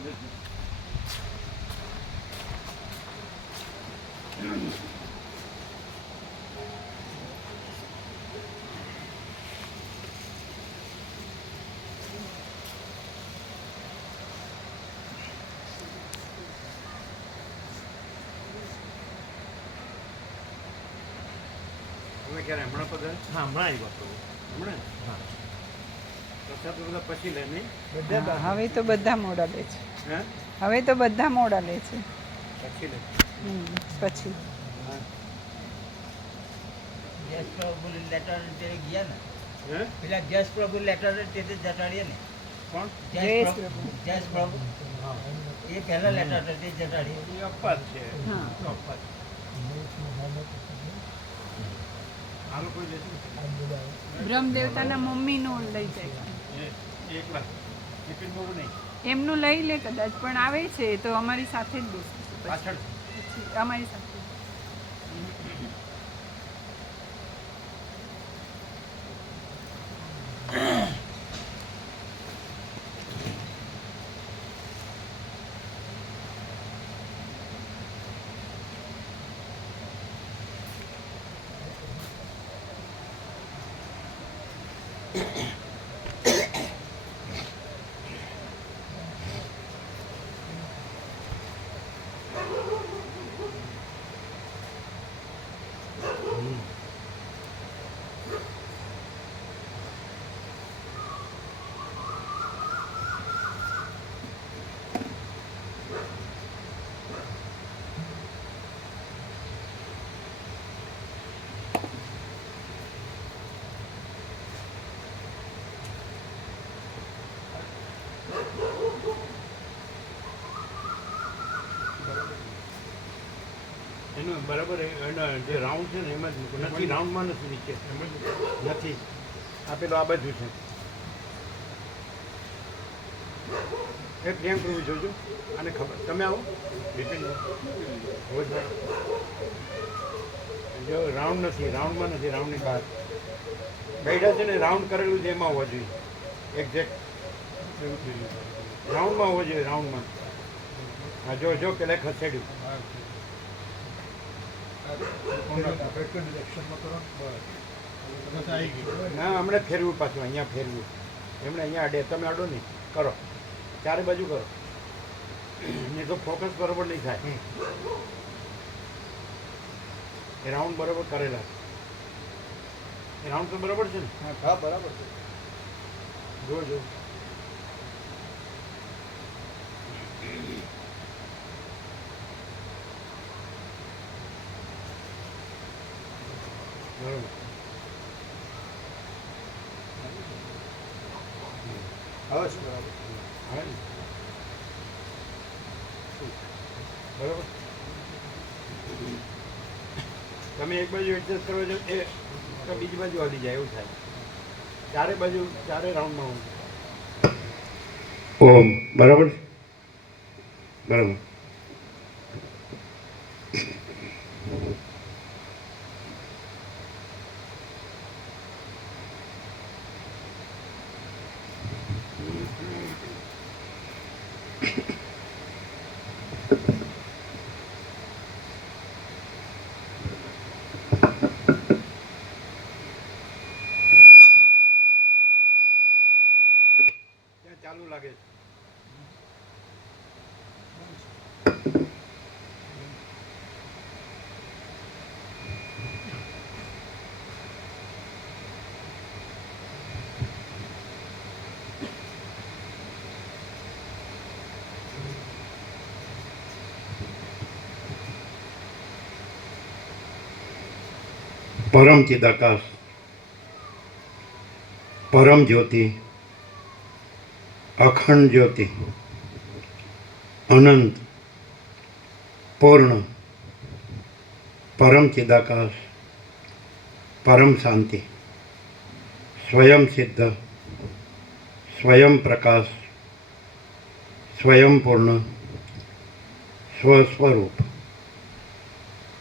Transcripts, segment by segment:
તમે ક્યારે હમણાં પધારે? હા, હમણાં આવ્યો હતો. હમણાં? હા. પ્રસાદ તો બધા પછી લે નહીં? હા, હવે તો બધા મોડા લે છે. હે? હવે તો બધા મોડા લે છે. પછી લે. પછી હા. ગેસ પ્રભુ લેટર તે ગયા ને હે? પેલા ગેસ પ્રભુ લેટર તે જટાડીએ ને કોણ? જયેશ પ્રભુ. ગેસ પ્રભુ એ પહેલા લેટર તે જટાડીએ. એ અપવાદ છે. હા. અપવાદ. આ લોકો લે છે? બ્રહ્મ દેવતાના મમ્મીનું લઈ જાય. એકલા ટિફિન બહુ નહીં. એમનું લઈ લે કદાચ, પણ આવે છે તો અમારી સાથે જ બેસે છે. પાછળ પછી અમારી સાથે. એનું બરાબર એનો જે રાઉન્ડ છે ને એમાં જ મૂકો. નથી રાઉન્ડમાં નથી નીચે નથી. આપેલું આ બાજુ છે. એક કેમ કરવું જોજો આને ખબર. તમે આવો બિપિન જો રાઉન્ડ નથી, રાઉન્ડમાં નથી, રાઉન્ડની બહાર બેઠા છે ને. રાઉન્ડ કરેલું છે એમાં હોવા જોઈએ. એક્ઝેક્ટ રાઉન્ડમાં હોવો જોઈએ. રાઉન્ડમાં હા જો જો પેલા ખસેડ્યું. ના હમણાં ફેરવું પાછું અહીંયા ફેરવું. એમણે અહીંયા અડે. તમે અડો નહીં કરો. ચારે બાજુ કરો. નહીં તો ફોકસ બરાબર નહીં થાય. એ રાઉન્ડ બરાબર કરેલા. એ રાઉન્ડ તો બરાબર છે ને? હા, બરાબર છે. જો જો બરાબર. હવે શું બરાબર? હા ને? બરાબર. તમે એક બાજુ એડજસ્ટ કરો છો એ તો બીજી બાજુ હલી જાય એવું થાય. ચારે બાજુ ચારે રાઉન્ડમાં ઓમ બરાબર બરાબર. ચાલુ લાગે છે. પરમ ચિદાકાશ, પરમ જ્યોતિ, અખંડ જ્યોતિ, અનંત, પૂર્ણ, પરમ ચિદાકાશ, પરમ શાંતિ, स्वयं सिद्ध, स्वयं प्रकाश, स्वयं पूर्ण, स्वस्वरूप,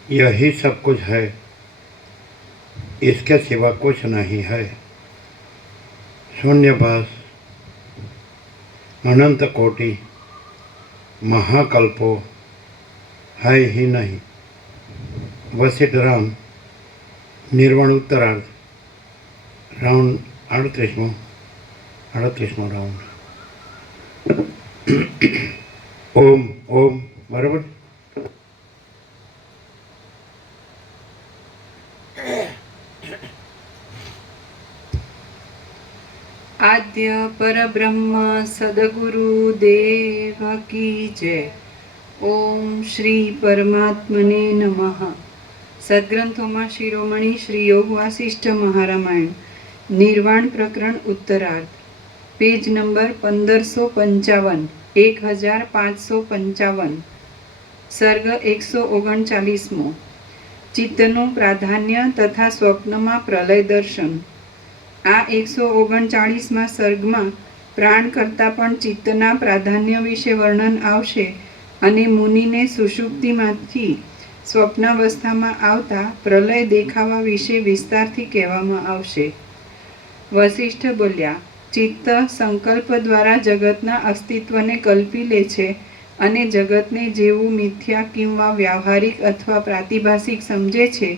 यही सब कुछ है, इसके सिवा कुछ नहीं है। शून्यभास, अनंत कोटि, महाकल्पो है ही नहीं। वशिष्ठ राम निर्वाण उत्तरार्ध राउंड 38मो राउंड। ओम ओम बराबर। आद्य परब्रह्म सद्गुरुदेव की जय। ओम श्री परमात्मने नमः। સદગ્રંથોમાં શિરોમણી શ્રી યોગ વાસિષ્ઠ મહારામાયણ નિર્વાણ પ્રકરણ ઉત્તરાર્ધ પેજ નંબર 1555 1555 સર્ગ 139મો ચિત્તનું પ્રાધાન્ય તથા સ્વપ્નમાં પ્રલય દર્શન। આ 139મા સર્ગમાં પ્રાણ કરતાં પણ ચિત્તના પ્રાધાન્ય વિશે વર્ણન આવશે અને મુનિને સુષુપ્તિમાંથી સ્વપ્નાવસ્થામાં આવતા પ્રલય દેખાવા વિશે વિસ્તારથી કહેવામાં આવશે। વસિષ્ઠ બોલ્યા, ચિત્ત સંકલ્પ દ્વારા જગતના અસ્તિત્વને કલ્પી લે છે અને જગતને જેવું મિથ્યા કિંવા વ્યાવહારિક અથવા પ્રાતિભાષિક સમજે છે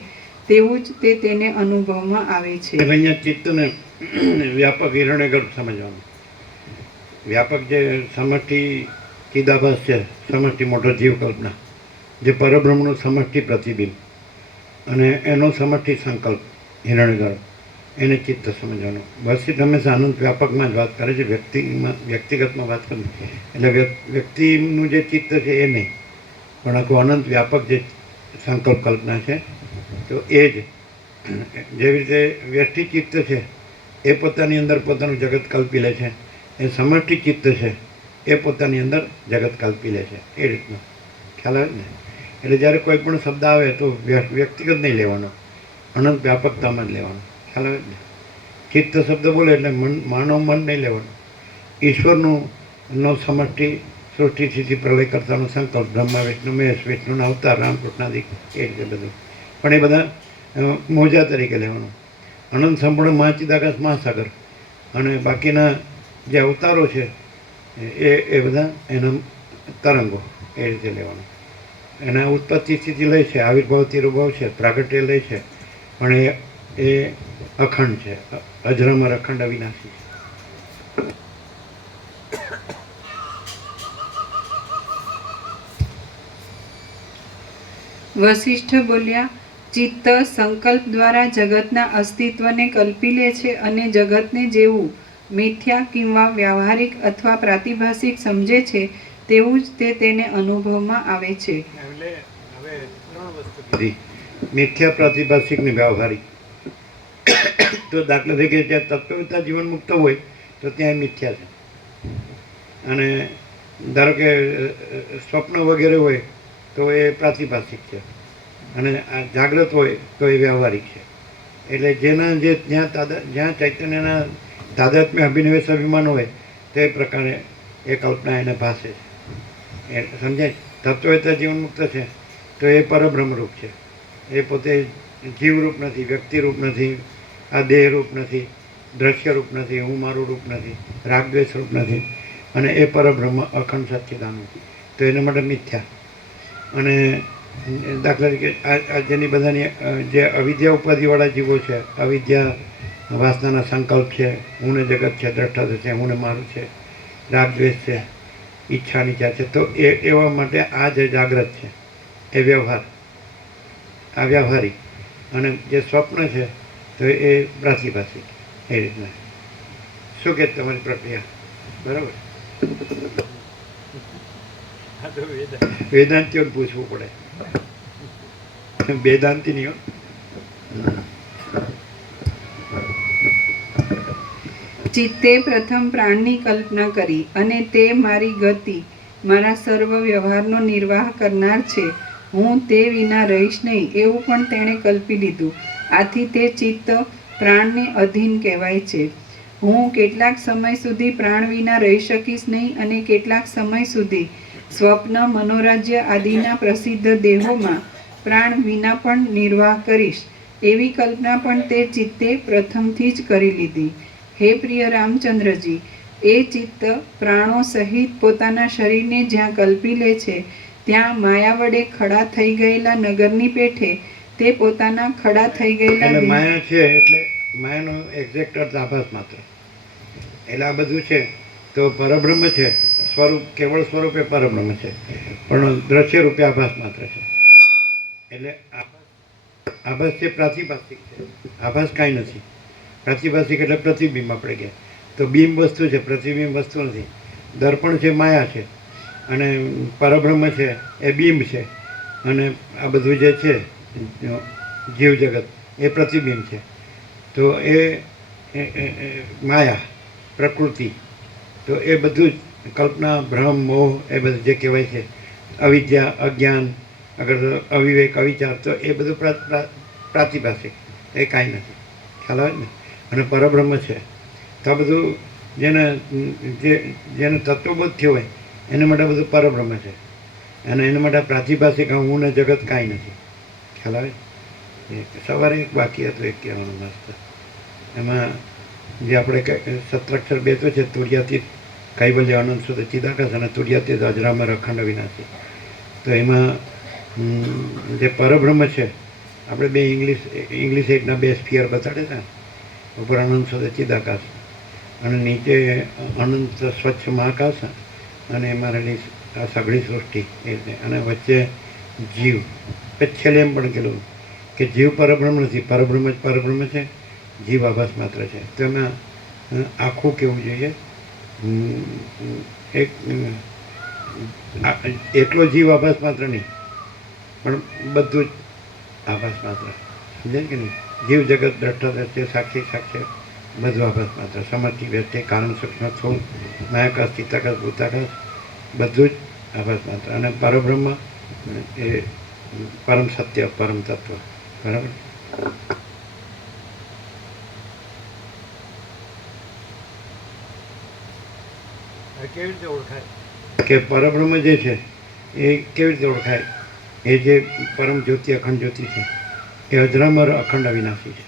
તેવું જ તે તેને અનુભવમાં આવે છે। અહીંયા ચિત્તને વ્યાપક હિરણ્યગર્ભ સમજવાનું। વ્યાપક જે સમષ્ટિ ચિદાભાસ છે, સમષ્ટિ મોટો જીવ કલ્પના, જે પરબ્રહ્મનું સમષ્ટિ પ્રતિબિંબ અને એનો સમષ્ટિ સંકલ્પ હિરણ્યગર્ભ, એને ચિત્ત સમજવાનું। વસિષ્ઠ હંમેશા અનંત વ્યાપકમાં જ વાત કરે છે, વ્યક્તિગતમાં વાત કરે એટલે વ્યક્તિનું જે ચિત્ત છે એ નહીં, પણ આખું અનંત વ્યાપક જે સંકલ્પ કલ્પના છે તો એ જ જેવી રીતે વ્યષ્ટિ ચિત્ત છે એ પોતાની અંદર પોતાનું જગત કલ્પી લે છે, એ સમષ્ટિ ચિત્ત છે એ પોતાની અંદર જગત કલ્પી લે છે, એ રીતનું ખ્યાલ આવે ને। એટલે જ્યારે કોઈ પણ શબ્દ આવે તો વ્યક્તિગત નહીં લેવાનો, અનંત વ્યાપકતામાં જ લેવાનો, ખ્યાલ આવે ને। ચિત્ત શબ્દ બોલે એટલે માનવ મન નહીં લેવાનું, ઈશ્વરનું સમષ્ટિ સૃષ્ટિ સ્થિતિ પ્રલય કરતાનો સંકલ્પ, બ્રહ્મા વિષ્ણુ મહેશ, વિષ્ણુના અવતાર, રામકૃષ્ણાદિક, એ રીતે બધું, પણ એ બધા મોજા તરીકે લેવાનું। અનંત સંપૂર્ણ મહાચિદાકાશ મહાસાગર અને બાકીના જે અવતારો છે એ બધા એના તરંગો, એ રીતે લેવાનું। એના ઉત્પત્તિ સ્થિતિ લે છે, આવિર્ભાવ તિરુભાવ છે, પ્રાગટ્ય લે છે, પણ એ અખંડ છે, અજરામર અખંડ અવિનાશી છે। વસિષ્ઠ બોલ્યા, ચિત્ત સંકલ્પ દ્વારા જગતના અસ્તિત્વને કલ્પી લે છે અને જગતને જેવું મિથ્યા કિંવા વ્યાવહારિક અથવા પ્રાતિભાષિક સમજે છે તેવું જ તે તેને અનુભવમાં આવે છે। એટલે હવે 3 વસ્તુ કીધી, મિથ્યા, પ્રાતિભાષિક ને વ્યવહારિક। તો દાખલા તરીકે જ્યાં તત્વતા જીવન મુક્ત હોય તો ત્યાં મિથ્યા છે, અને ધારો કે સ્વપ્ન વગેરે હોય તો એ પ્રાતિભાષિક છે, અને આ જાગ્રત હોય તો એ વ્યવહારિક છે। એટલે જેના જ્યાં ચૈતન્યના તાદાત્મ્ય અભિનિવેશ અભિમાન હોય તે પ્રકારે એ કલ્પના એને ભાષે છે, એ સમજાય। તત્વતા જીવન મુક્ત છે તો એ પરબ્રહ્મરૂપ છે, એ પોતે જીવરૂપ નથી, વ્યક્તિરૂપ નથી, આ દેહરૂપ નથી, દ્રશ્યરૂપ નથી, હું મારું રૂપ નથી, રાગદ્વેષરૂપ નથી, અને એ પરબ્રહ્મ અખંડ સચ્ચિદાનંદ, તો એના માટે મિથ્યા। અને દાખલા તરીકે આ જેની બધાની જે અવિદ્યા ઉપાધિવાળા જીવો છે, અવિદ્યા વાસનાના સંકલ્પ છે, હું ને જગત છે, દ્રષ્ટા છે, હું ને મારું છે, રાગદ્વેષ છે, ઈચ્છા નીચા છે, તો એવા માટે આ જે જાગ્રત છે એ વ્યવહાર, આ વ્યવહારિક, અને જે સ્વપ્ન છે તો એ પ્રાતિભાષિક, એ રીતના। શું કે તમારી પ્રક્રિયા બરાબર? વેદાંતિઓને પૂછવું પડે, વેદાંતિ નહીં। ચિત્તે પ્રથમ પ્રાણની કલ્પના કરી અને તે મારી ગતિ, મારા સર્વ વ્યવહારનો નિર્વાહ કરનાર છે, હું તે વિના રહીશ નહીં એવું પણ તેણે કલ્પી લીધું। આથી તે ચિત્ત પ્રાણને અધીન કહેવાય છે। હું કેટલાક સમય સુધી પ્રાણ વિના રહી શકીશ નહીં અને કેટલાક સમય સુધી સ્વપ્ન, મનોરાજ્ય આદિના પ્રસિદ્ધ દેહોમાં પ્રાણ વિના પણ નિર્વાહ કરીશ એવી કલ્પના પણ તે ચિત્તે પ્રથમથી જ કરી લીધી। હે પ્રિય રામચંદ્રજી, એ ચિત્ત પ્રાણો સહિત પોતાના શરીરને જ્યાં કલ્પી લે છે ત્યાં માયા વડે ખડા થઈ ગયેલા નગરની પેઠે તે પોતાના ખડા થઈ ગયેલા એટલે વિન- માયા છે એટલે માયાનો એક્ઝેક્ટ અર્થ આભાસ માત્ર. એટલે આ બધું છે તો પરબ્રહ્મ છે, સ્વરૂપ કેવળ સ્વરૂપે પરબ્રહ્મ છે, પણ દ્રશ્ય રૂપે આભાસ માત્ર છે. એટલે આભાસ છે પ્રાતિભાષિક છે, આભાસ કાંઈ નથી. પ્રાતિભાષિક એટલે પ્રતિબિંબ આપણે કહે તો બિંબ વસ્તુ છે, પ્રતિબિંબ વસ્તુ નથી. દર્પણ છે માયા છે અને પરબ્રહ્મ છે એ બિંબ છે અને આ બધું જે છે જીવ જગત એ પ્રતિબિંબ છે. તો એ માયા પ્રકૃતિ તો એ બધું જ કલ્પના ભ્રમ મોહ એ બધું જે કહેવાય છે અવિદ્યા અજ્ઞાન અગર અવિવેક અવિચાર તો એ બધું પ્રાતિભાષિક એ કાંઈ નથી. ખ્યાલ આવે ને. અને પરબ્રહ્મ છે તો આ બધું જેને તત્વબોધ થયો હોય એને માટે બધું પરબ્રહ્મ છે અને એના માટે પ્રાતિભાષિક હું ને જગત કાંઈ નથી. ખ્યાલ આવે. સવારે એક બાકી હતું એક કહેવાનું મસ્ત, એમાં જે આપણે સત્રાક્ષર બેતો છે તુર્યાતીત કૈવલ્ય આનંદ શુદ્ધ ચિદાકાશ અને તુર્યાતીત અજરામર અખંડ વિનાશી. તો એમાં જે પરબ્રહ્મ છે આપણે બે ઇંગ્લિશ એકના બે સ્ફિયર બતાડે હતા, ઉપર અનંત શુદ્ધ ચિદાકાશ અને નીચે અનંત સ્વચ્છ મહાકાશ અને એમાં રહેલી આ સઘળી સૃષ્ટિ એ રીતે અને વચ્ચે જીવ. છેલ્લે એમ પણ કહેલું કે જીવ પરબ્રહ્મ નથી, પરબ્રહ્મ જ પરબ્રહ્મ છે, જીવ આભાસ માત્ર છે. તો એમાં આખું કહેવું જોઈએ એક એટલો જીવ આભાસ માત્ર નહીં પણ બધું જ આભાસ માત્ર. સમજાય કે નહીં. જીવ જગત દ્રષ્ટા દ્રષ્ટિ સાક્ષી સાક્ષી બધું આભાસ માત્ર. સમર્થિ વ્યક્તિ કારણ સૂક્ષ્મ સ્થૂળ માયાકાશ ચિત્તાકાશ ભૂતાકાશ બધું જ આભાસ માત્ર. અને પરબ્રહ્મ એ પરમ સત્ય પરમ તત્વ. બરાબર. કેવી રીતે ઓળખાય કે પરબ્રહ્મ જે છે એ કેવી રીતે ઓળખાય? એ જે પરમ જ્યોતિ અખંડ જ્યોતિ છે એ અજરામર અખંડ અવિનાશી છે,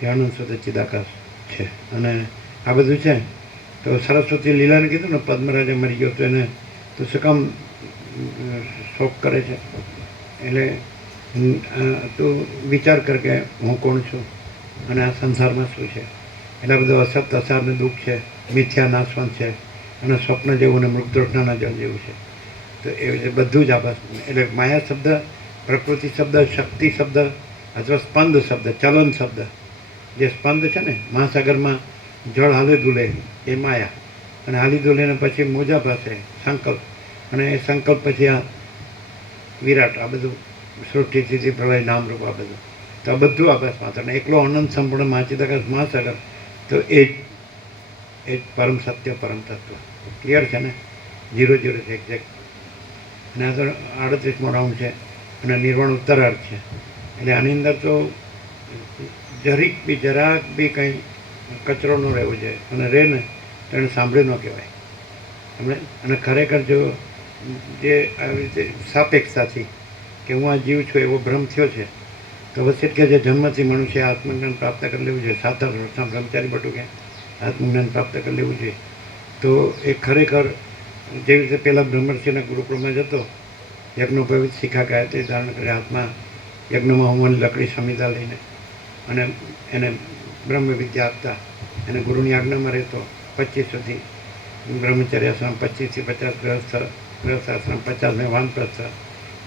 એ અનંત શુદ્ધ ચિદાકાશ છે. અને આ બધું છે તો સરસ્વતી લીલાને કીધું ને પદ્મરાજે મરી ગયો તો એને તો શું કામ શોક કરે છે? એટલે તું વિચાર કર કે હું કોણ છું અને આ સંસારમાં શું છે. એટલે આ બધું અસત અસારને દુઃખ છે, મિથ્યા નાશવંત છે અને સ્વપ્ન જેવું ને મૃગદૃષ્ણના જળ જેવું છે. તો એ રીતે બધું જ આભાસ. એટલે માયા શબ્દ, પ્રકૃતિ શબ્દ, શક્તિ શબ્દ અથવા સ્પંદ શબ્દ, ચલન શબ્દ. જે સ્પંદ છે ને મહાસાગરમાં જળ હાલે ધૂલે એ માયા, અને હાલી ધૂલે પછી મોજા પાસે સંકલ્પ, અને એ સંકલ્પ પછી આ વિરાટ, આ બધું સૃષ્ટિ સ્થિતિ પ્રલય નામરૂપ આ બધું. તો આ બધું આભાસ માત્ર. અને એકલો અનંત સંપૂર્ણ મહાચિદાકાશ મહાસાગર તો એ જ પરમ સત્ય પરમ તત્વ. ક્લિયર છે ને. 0 0 છે એક્ઝેક્ટ. અને આ તો 38મો રાઉન્ડ છે અને નિર્વાણ ઉત્તરાર્ધ છે. એટલે આની અંદર તો જરીક બી જરાક બી કંઈ કચરો ન રહેવો જોઈએ, અને રહે ને તો એને સાંભળી ન કહેવાય. સમજે. અને ખરેખર જો જે આવી રીતે સાપેક્ષતાથી કે હું આ જીવ છું એવો ભ્રમ થયો છે તો વચ્ચે કે જે જન્મથી મનુષ્ય આત્મજ્ઞાન પ્રાપ્ત કરી લેવું જોઈએ. 7 વર્ષના બ્રહ્મચારી બટુકે આત્મજ્ઞાન પ્રાપ્ત કરી લેવું જોઈએ. તો એ ખરેખર જેવી રીતે પહેલાં બ્રહ્મર્ષિના ગુરુકુળમાં જતો, યજ્ઞોપવિત શિખા ગાયત્રી ધારણ કરી હાથમાં યજ્ઞમાં હોમવાની લકડી સંહિતા લઈને અને એને બ્રહ્મ વિદ્યા આપતા, એને ગુરુની આજ્ઞામાં રહેતો. 25 સુધી બ્રહ્મચર્ય આશ્રમ, 25 થી 50 ગ્રહસ્થ આશ્રમ, 50 મેં વાનપ્રસ્થ,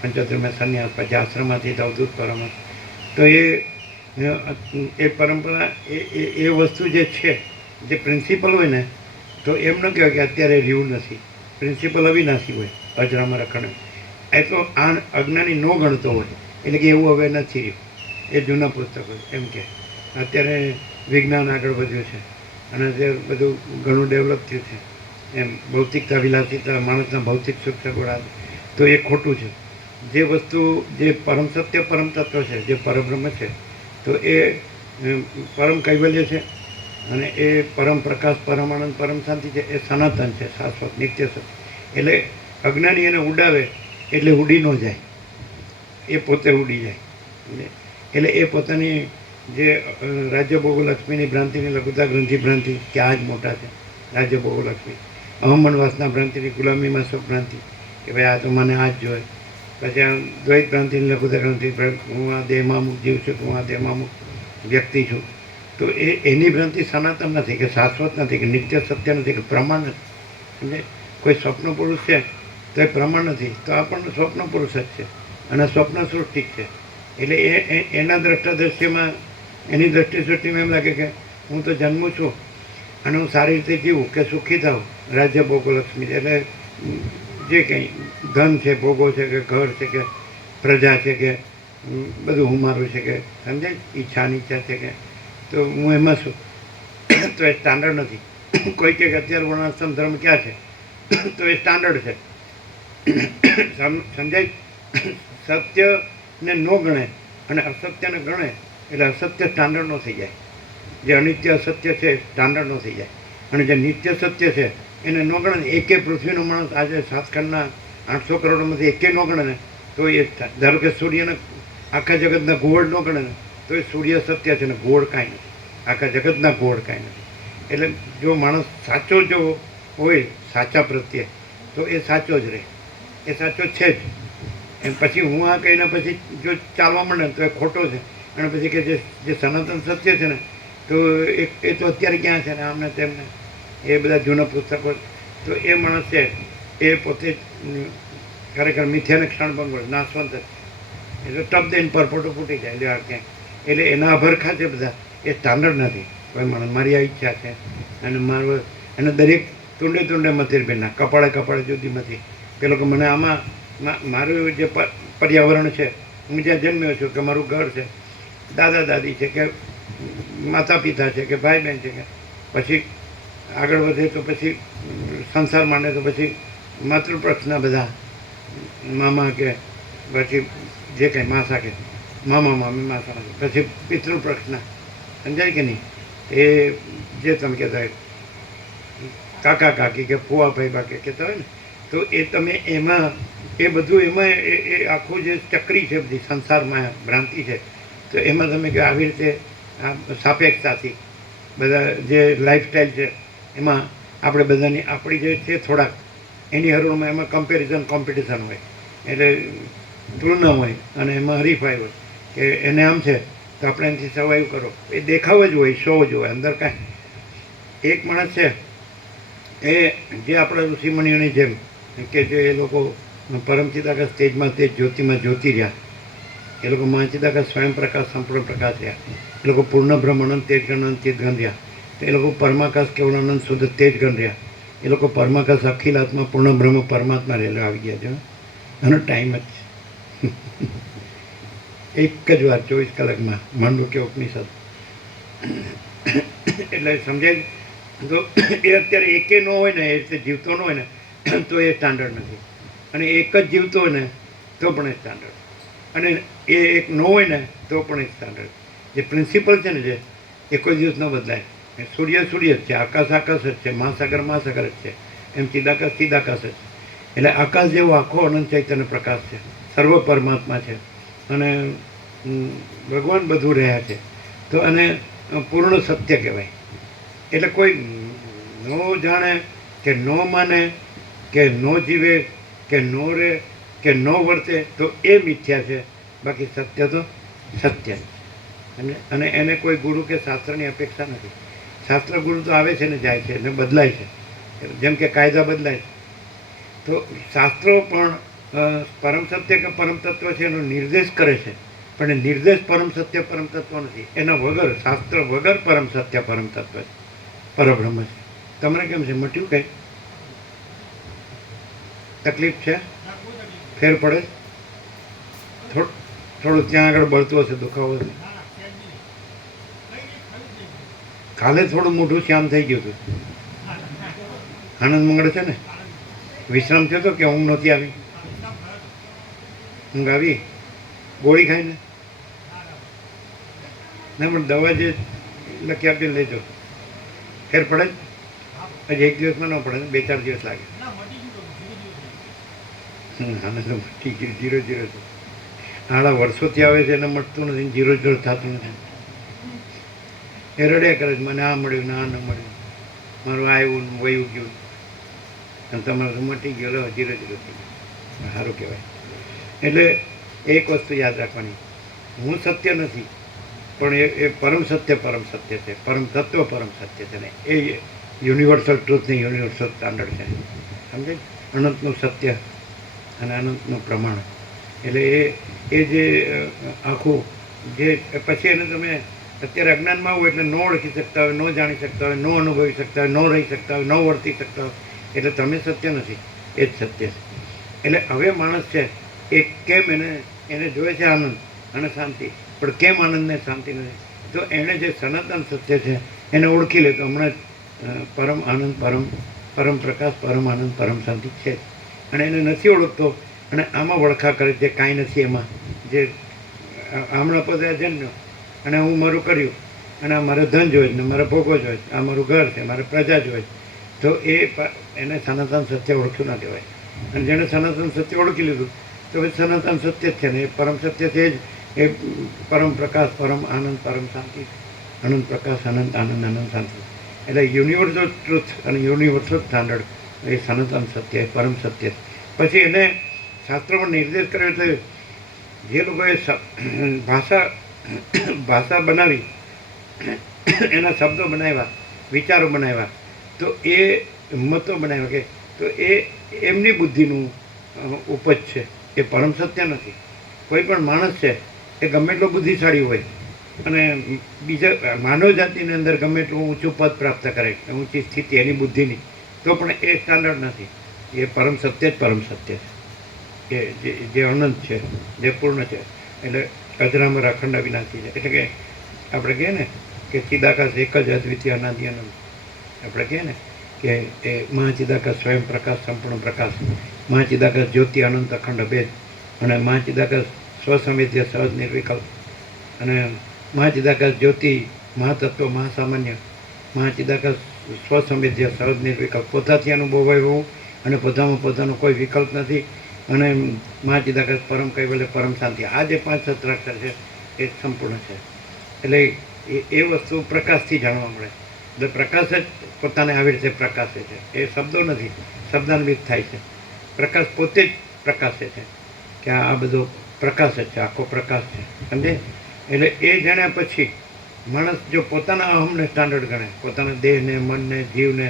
75 મેં સંન્યાસ, પછી આશ્રમમાંથી અવધૂત પરમ. તો એ પરંપરા એ વસ્તુ જે છે, જે પ્રિન્સિપલ હોય ને, તો એમ ન કહેવાય કે અત્યારે રહ્યું નથી. પ્રિન્સિપલ અવિનાશી હોય, અજરામર અખંડ. એ તો આ અજ્ઞાની ન ગણતો હોય એટલે કે એવું હવે નથી રહ્યું. એ જૂના પુસ્તકો એમ કે અત્યારે વિજ્ઞાન આગળ વધ્યું છે અને જે બધું ઘણું ડેવલપ થયું છે એમ ભૌતિકતા વિલાસિતા માણસના ભૌતિક સુખ સગવડ, તો એ ખોટું છે. જે વસ્તુ જે પરમ સત્ય પરમ તત્વ છે, જે પરબ્રહ્મ છે, તો એ પરમ કૈવલ્ય છે અને એ પરમ પ્રકાશ, પરમ આનંદ, પરમ શાંતિ છે. એ સનાતન છે, શાશ્વત, નિત્ય સત્ય. એટલે અજ્ઞાની એને ઉડાવે એટલે ઉડી ન જાય, એ પોતે ઉડી જાય. એટલે એ પોતાની જે રાજ્ય ભોગો લક્ષ્મીની ભ્રાંતિની લઘુતા ગ્રંથિ ભ્રાંતિ કે આ જ મોટા છે રાજ્ય ભોગલક્ષ્મી. અહમન વાસના ભ્રાંતિની ગુલામીમાં સુખ ભ્રાંતિ કે ભાઈ આ તો મને આ જ જોઈએ. પછી આ દ્વૈત ભ્રાંતિની લઘુતા ભ્રાંતિ, હું આ દેહમાં અમુક જીવ છું, હું આ દેહમાં અમુક વ્યક્તિ છું. તો એની ભ્રાંતિ સનાતન નથી, કે શાશ્વત નથી, કે નિત્ય સત્ય નથી, કે પ્રમાણ નથી. સમજે? કોઈ સ્વપ્ન પુરુષ છે તો એ પ્રમાણ નથી, તો આ પણ સ્વપ્ન પુરુષ જ છે અને સ્વપ્ન સૃષ્ટિ છે. એટલે એના દ્રષ્ટાદ્રશ્યમાં, એની દ્રષ્ટિ સૃષ્ટિમાં એમ લાગે કે હું તો જન્મું છું અને હું સારી રીતે જીવું, કે સુખી થાઉં, રાજ્ય ભોગલક્ષ્મી. એટલે જે કંઈ ધન છે, ભોગો છે, કે ઘર છે, કે પ્રજા છે, કે બધું હું મારું છે, કે સમજાય, ઈચ્છાની ઈચ્છા છે, કે તો હું એમાં છું. તો એ સ્ટાન્ડર્ડ નથી. કોઈ કે અત્યારે વર્ણાશ્રમ ધર્મ ક્યાં છે, તો એ સ્ટાન્ડર્ડ છે. સમજાય? સત્યને ન ગણે અને અસત્યને ગણે એટલે અસત્ય સ્ટાન્ડર્ડ નો થઈ જાય. જે અનિત્ય અસત્ય છે સ્ટાન્ડર્ડ નો થઈ જાય. અને જે નિત્ય સત્ય છે એને ન ગણે. એકે પૃથ્વીનો માણસ આજે 7 ખંડના 800 કરોડમાંથી એકે ન ગણે ને તો એ, ધારો કે સૂર્યને આખા જગતના ગોળ ન ગણે ને તો એ સૂર્ય સત્ય છે ને ગોળ કાંઈ નથી. આખા જગતના ગોળ કાંઈ નથી. એટલે જો માણસ સાચો જો હોય સાચા પ્રત્યે તો એ સાચો જ રહે, એ સાચો છે જ. એમ પછી હું આ કહીને પછી જો ચાલવા માંડે ને તો એ ખોટો છે. અને પછી કે જે સનાતન સત્ય છે ને તો એ તો અત્યારે ક્યાં છે ને આમને તેમને એ બધા જૂના પુસ્તકો. તો એ માણસ છે એ પોતે ખરેખર મિથ્યાને ક્ષણભંગ હોય, નાશવંત જ. એટલે ટપ દઈને પરપોટો ફૂટી જાય એટલે આ ક્યાંક. એટલે એના અભરખા છે બધા, એ સ્ટાન્ડર્ડ નથી. કોઈ માણસ મારી આ ઈચ્છા છે અને મારું એને દરેક તુંડે તુંડે મતીરબેનના કપાળે કપાળે જુદીમાંથી પેલો કે મને આમાં મારું જે પર્યાવરણ છે, હું જ્યાં જન્મ્યો છું, કે મારું ઘર છે, દાદા દાદી છે, કે માતા પિતા છે, કે ભાઈ બહેન છે, કે પછી આગળ વધે તો પછી સંસાર માંડે તો પછી માતૃપક્ષના બધા મામા, કે પછી જે કંઈ માસા, કે મામા મામી માસા, પછી પિતૃપક્ષના. સમજાય કે નહીં? એ જે તમે કહેતા કાકા કાકી, કે ફુવા ભાઈ બાકી કહેતા હોય ને, તો એ તમે એમાં એ બધું એમાં એ આખું જે ચક્રી છે બધી સંસારમાં ભ્રાંતિ છે, તો એમાં તમે કે આવી રીતે આ સાપેક્ષતાથી બધા જે લાઈફસ્ટાઈલ છે એમાં આપણે બધાની આપણી જે છે થોડાક એની હરોળમાં એમાં કમ્પેરિઝન કોમ્પિટિશન હોય, એટલે તુલના હોય અને એમાં હરીફાઈ હોય કે એને આમ છે તો આપણે એનાથી સર્વાઈવ કરો. એ દેખાવ જ હોય, શો જ હોય, અંદર કાંઈ. એક માણસ છે એ જે આપણા ઋષિમુનિઓની જેમ કે જે એ લોકો પરમચિદાકાશ તેજમાં તેજ, જ્યોતિમાં જ્યોતિ રહ્યા, એ લોકો મહાચિદાકાશ સ્વયં પ્રકાશ સંપૂર્ણ પ્રકાશ રહ્યા, એ લોકો પૂર્ણ બ્રહ્માનંદ તેજ ગણ ચિદગણ રહ્યા, તો એ લોકો પરમાકાશ કેવળાનંદ શુદ્ધ તેજ ગણ રહ્યા, એ લોકો પરમાકાશ અખિલ આત્મા પૂર્ણ બ્રહ્મ પરમાત્મા રહેલા આવી ગયા છે. આનો ટાઈમ જ છે એક જ વાર 24 કલાકમાં માંડુક્ય ઉપનિષદ. એટલે સમજાય? તો એ અત્યારે એકે ન હોય ને, એ રીતે જીવતો ન હોય ને તો એ સ્ટાન્ડર્ડ નથી. અને એક જ જીવતો હોય ને તો પણ એ સ્ટાન્ડર્ડ. અને એ એક ન હોય ને તો પણ એ સ્ટાન્ડર્ડ. જે પ્રિન્સિપલ છે ને જે એ કોઈ દિવસ ન બદલાય. સૂર્ય સૂર્ય જ છે, આકાશ આકાશ જ છે, મહાસાગર મહાસાગર જ છે, એમ ચિદાકાશ ચિદાકાશ જ છે. એટલે આકાશ જેવો આખો અનંત ચૈતન્ય પ્રકાશ છે, સર્વ પરમાત્મા છે અને ભગવાન બધું રહ્યા છે. તો અને પૂર્ણ સત્ય કહેવાય. એટલે કોઈ ન જાણે કે ન માને કે ન જીવે કે ન રહે કે ન વર્તે તો એ મિથ્યા છે. બાકી સત્ય તો સત્ય છે. અને એને કોઈ ગુરુ કે શાસ્ત્રની અપેક્ષા નથી. શાસ્ત્ર ગુરુ તો આવે છે ને જાય છે ને બદલાય છે, જેમ કે કાયદા બદલાય છે. તો શાસ્ત્રો પણ પરમ સત્ય કે પરમ તત્વ છે એનો નિર્દેશ કરે છે, પણ એ નિર્દેશ પરમ સત્ય પરમ તત્વ નથી. એના વગર, શાસ્ત્ર વગર પરમ સત્ય પરમ તત્વ છે, પરબ્રહ્મ છે. તમને કેમ છે? મટ્યું કંઈ તકલીફ છે? ફેર પડે? થોડું ત્યાં આગળ બળતું હશે, દુખાવો હશે. કાલે થોડું મોઢું શ્યામ થઈ ગયું હતું. આનંદ મંગળ છે ને, વિશ્રામ થયો હતો કે ઊંઘ નહોતી આવી? ઊંઘ આવી ગોળી ખાઈને? ના પણ દવા જે લખી આપીને લેજો. ફેર પડે જ? હજી 1 દિવસમાં ન પડે, 2-4 દિવસ લાગે. આને તો મટી ગયું, 0-0 છે. આડા વર્ષોથી આવે છે એને મટતું નથી, 0-0 થતું નથી. એ રડ્યા કરે છે, મને આ મળ્યું ને આ ન મળ્યું. મારું આવ્યું ને વયું ગયું અને તમારું મટી ગયું લો ધીરે ધીરે થઈ ગયું, સારું કહેવાય. એટલે એક વસ્તુ યાદ રાખવાની, હું સત્ય નથી, પણ એ પરમ સત્ય છે, પરમ તત્વ પરમ સત્ય છે ને એ યુનિવર્સલ ટ્રુથ ને યુનિવર્સલ સ્ટાન્ડર્ડ છે. સમજે? અનંતનું સત્ય અને અનંતનું પ્રમાણ. એટલે એ જે આખું જે પછી એને તમે અત્યારે અજ્ઞાનમાં આવું એટલે ન ઓળખી શકતા હોય, ન જાણી શકતા હોય, ન અનુભવી શકતા હોય, ન રહી શકતા હોય, ન વર્તી શકતા હોય, એટલે તમે સત્ય નથી, એ જ સત્ય છે. એટલે હવે માણસ છે એ કેમ એને જોવે છે આનંદ અને શાંતિ, પણ કેમ આનંદને શાંતિ નથી? તો એણે જે સનાતન સત્ય છે એને ઓળખી લે તો હમણાં જ પરમ આનંદ, પરમ પ્રકાશ, પરમ આનંદ, પરમ શાંતિ છે. અને એને નથી ઓળખતો અને આમાં વળખા કરે જે કાંઈ નથી એમાં, જે હમણાં પોતે જન્મ્યો અને હું મારું કર્યું અને આ મારે ધન જોઈએ ને મારે ભોગવો જોઈએ, આ મારું ઘર છે, મારે પ્રજા જોઈએ, તો એને સનાતન સત્ય ઓળખ્યું ના કહેવાય. અને જેણે સનાતન સત્ય ઓળખી લીધું તો હવે સનાતન સત્ય જ છે ને એ પરમ સત્ય છે જ, એ પરમ પ્રકાશ, પરમ આનંદ, પરમ શાંતિ, અનંત પ્રકાશ, અનંત આનંદ, અનંત શાંતિ. એટલે યુનિવર્સલ ટ્રુથ અને યુનિવર્સલ સ્ટાન્ડર્ડ એ સનાતન સત્ય, એ પરમ સત્ય. પછી એને શાસ્ત્રોમાં નિર્દેશ કર્યો છે, જે લોકોએ ભાષા બનાવી, એના શબ્દો બનાવ્યા, વિચારો બનાવ્યા, તો એ મતો બનાવ્યા કે તો એ એમની બુદ્ધિનું ઉપજ છે, એ પરમ સત્ય નથી. કોઈ પણ માણસ છે એ ગમે એટલો બુદ્ધિશાળી હોય અને બીજા માનવ જાતિની અંદર ગમે એટલું ઊંચું પદ પ્રાપ્ત કરે, ઊંચી સ્થિતિ એની બુદ્ધિની, તો પણ એ સ્ટાન્ડર્ડ નથી. એ પરમ સત્ય જ પરમ સત્ય છે, એ જે અનંત છે, જે પૂર્ણ છે. એટલે અજરામર અખંડ અવિનાશી છે. એટલે કે આપણે કહીએ ને કે ચિદાકાશ એક જ અદ્વિતીય અનાદિ અનંત. આપણે કહીએ ને કે એ મહાચિદાકાશ સ્વયં પ્રકાશ, સંપૂર્ણ પ્રકાશ, મહાચિદાકાશ જ્યોતિ અનંત અખંડ અભેદ, અને મહાચિદાકાશ સ્વસંવેદ્ય સહજ નિર્વિકલ્પ, અને મહાચિદાકાશ જ્યોતિ મહાતત્વ મહાસામાન્ય, મહાચિદાકાશ સ્વસંવેદ્ય સહજ નિર્વિકલ્પ, પોતાથી અનુભવાયું અને પોતાનો કોઈ વિકલ્પ નથી, અને મહાચિદાકાશ પરમ કૈવલ્ય, પરમ શાંતિ. આ જે 5 સત્રાક્ષર છે એ સંપૂર્ણ છે. એટલે એ વસ્તુ પ્રકાશથી જાણવા મળે. એટલે પ્રકાશ જ પોતાને આવી રીતે પ્રકાશે છે, એ શબ્દો નથી, શબ્દાન્વિત થાય છે. પ્રકાશ પોતે જ પ્રકાશે છે કે આ બધો પ્રકાશ જ છે, આખો પ્રકાશ છે. સમજે? એટલે એ જાણ્યા પછી માણસ જો પોતાના અહમને સ્ટાન્ડર્ડ ગણે, પોતાના દેહને, મનને, જીવને,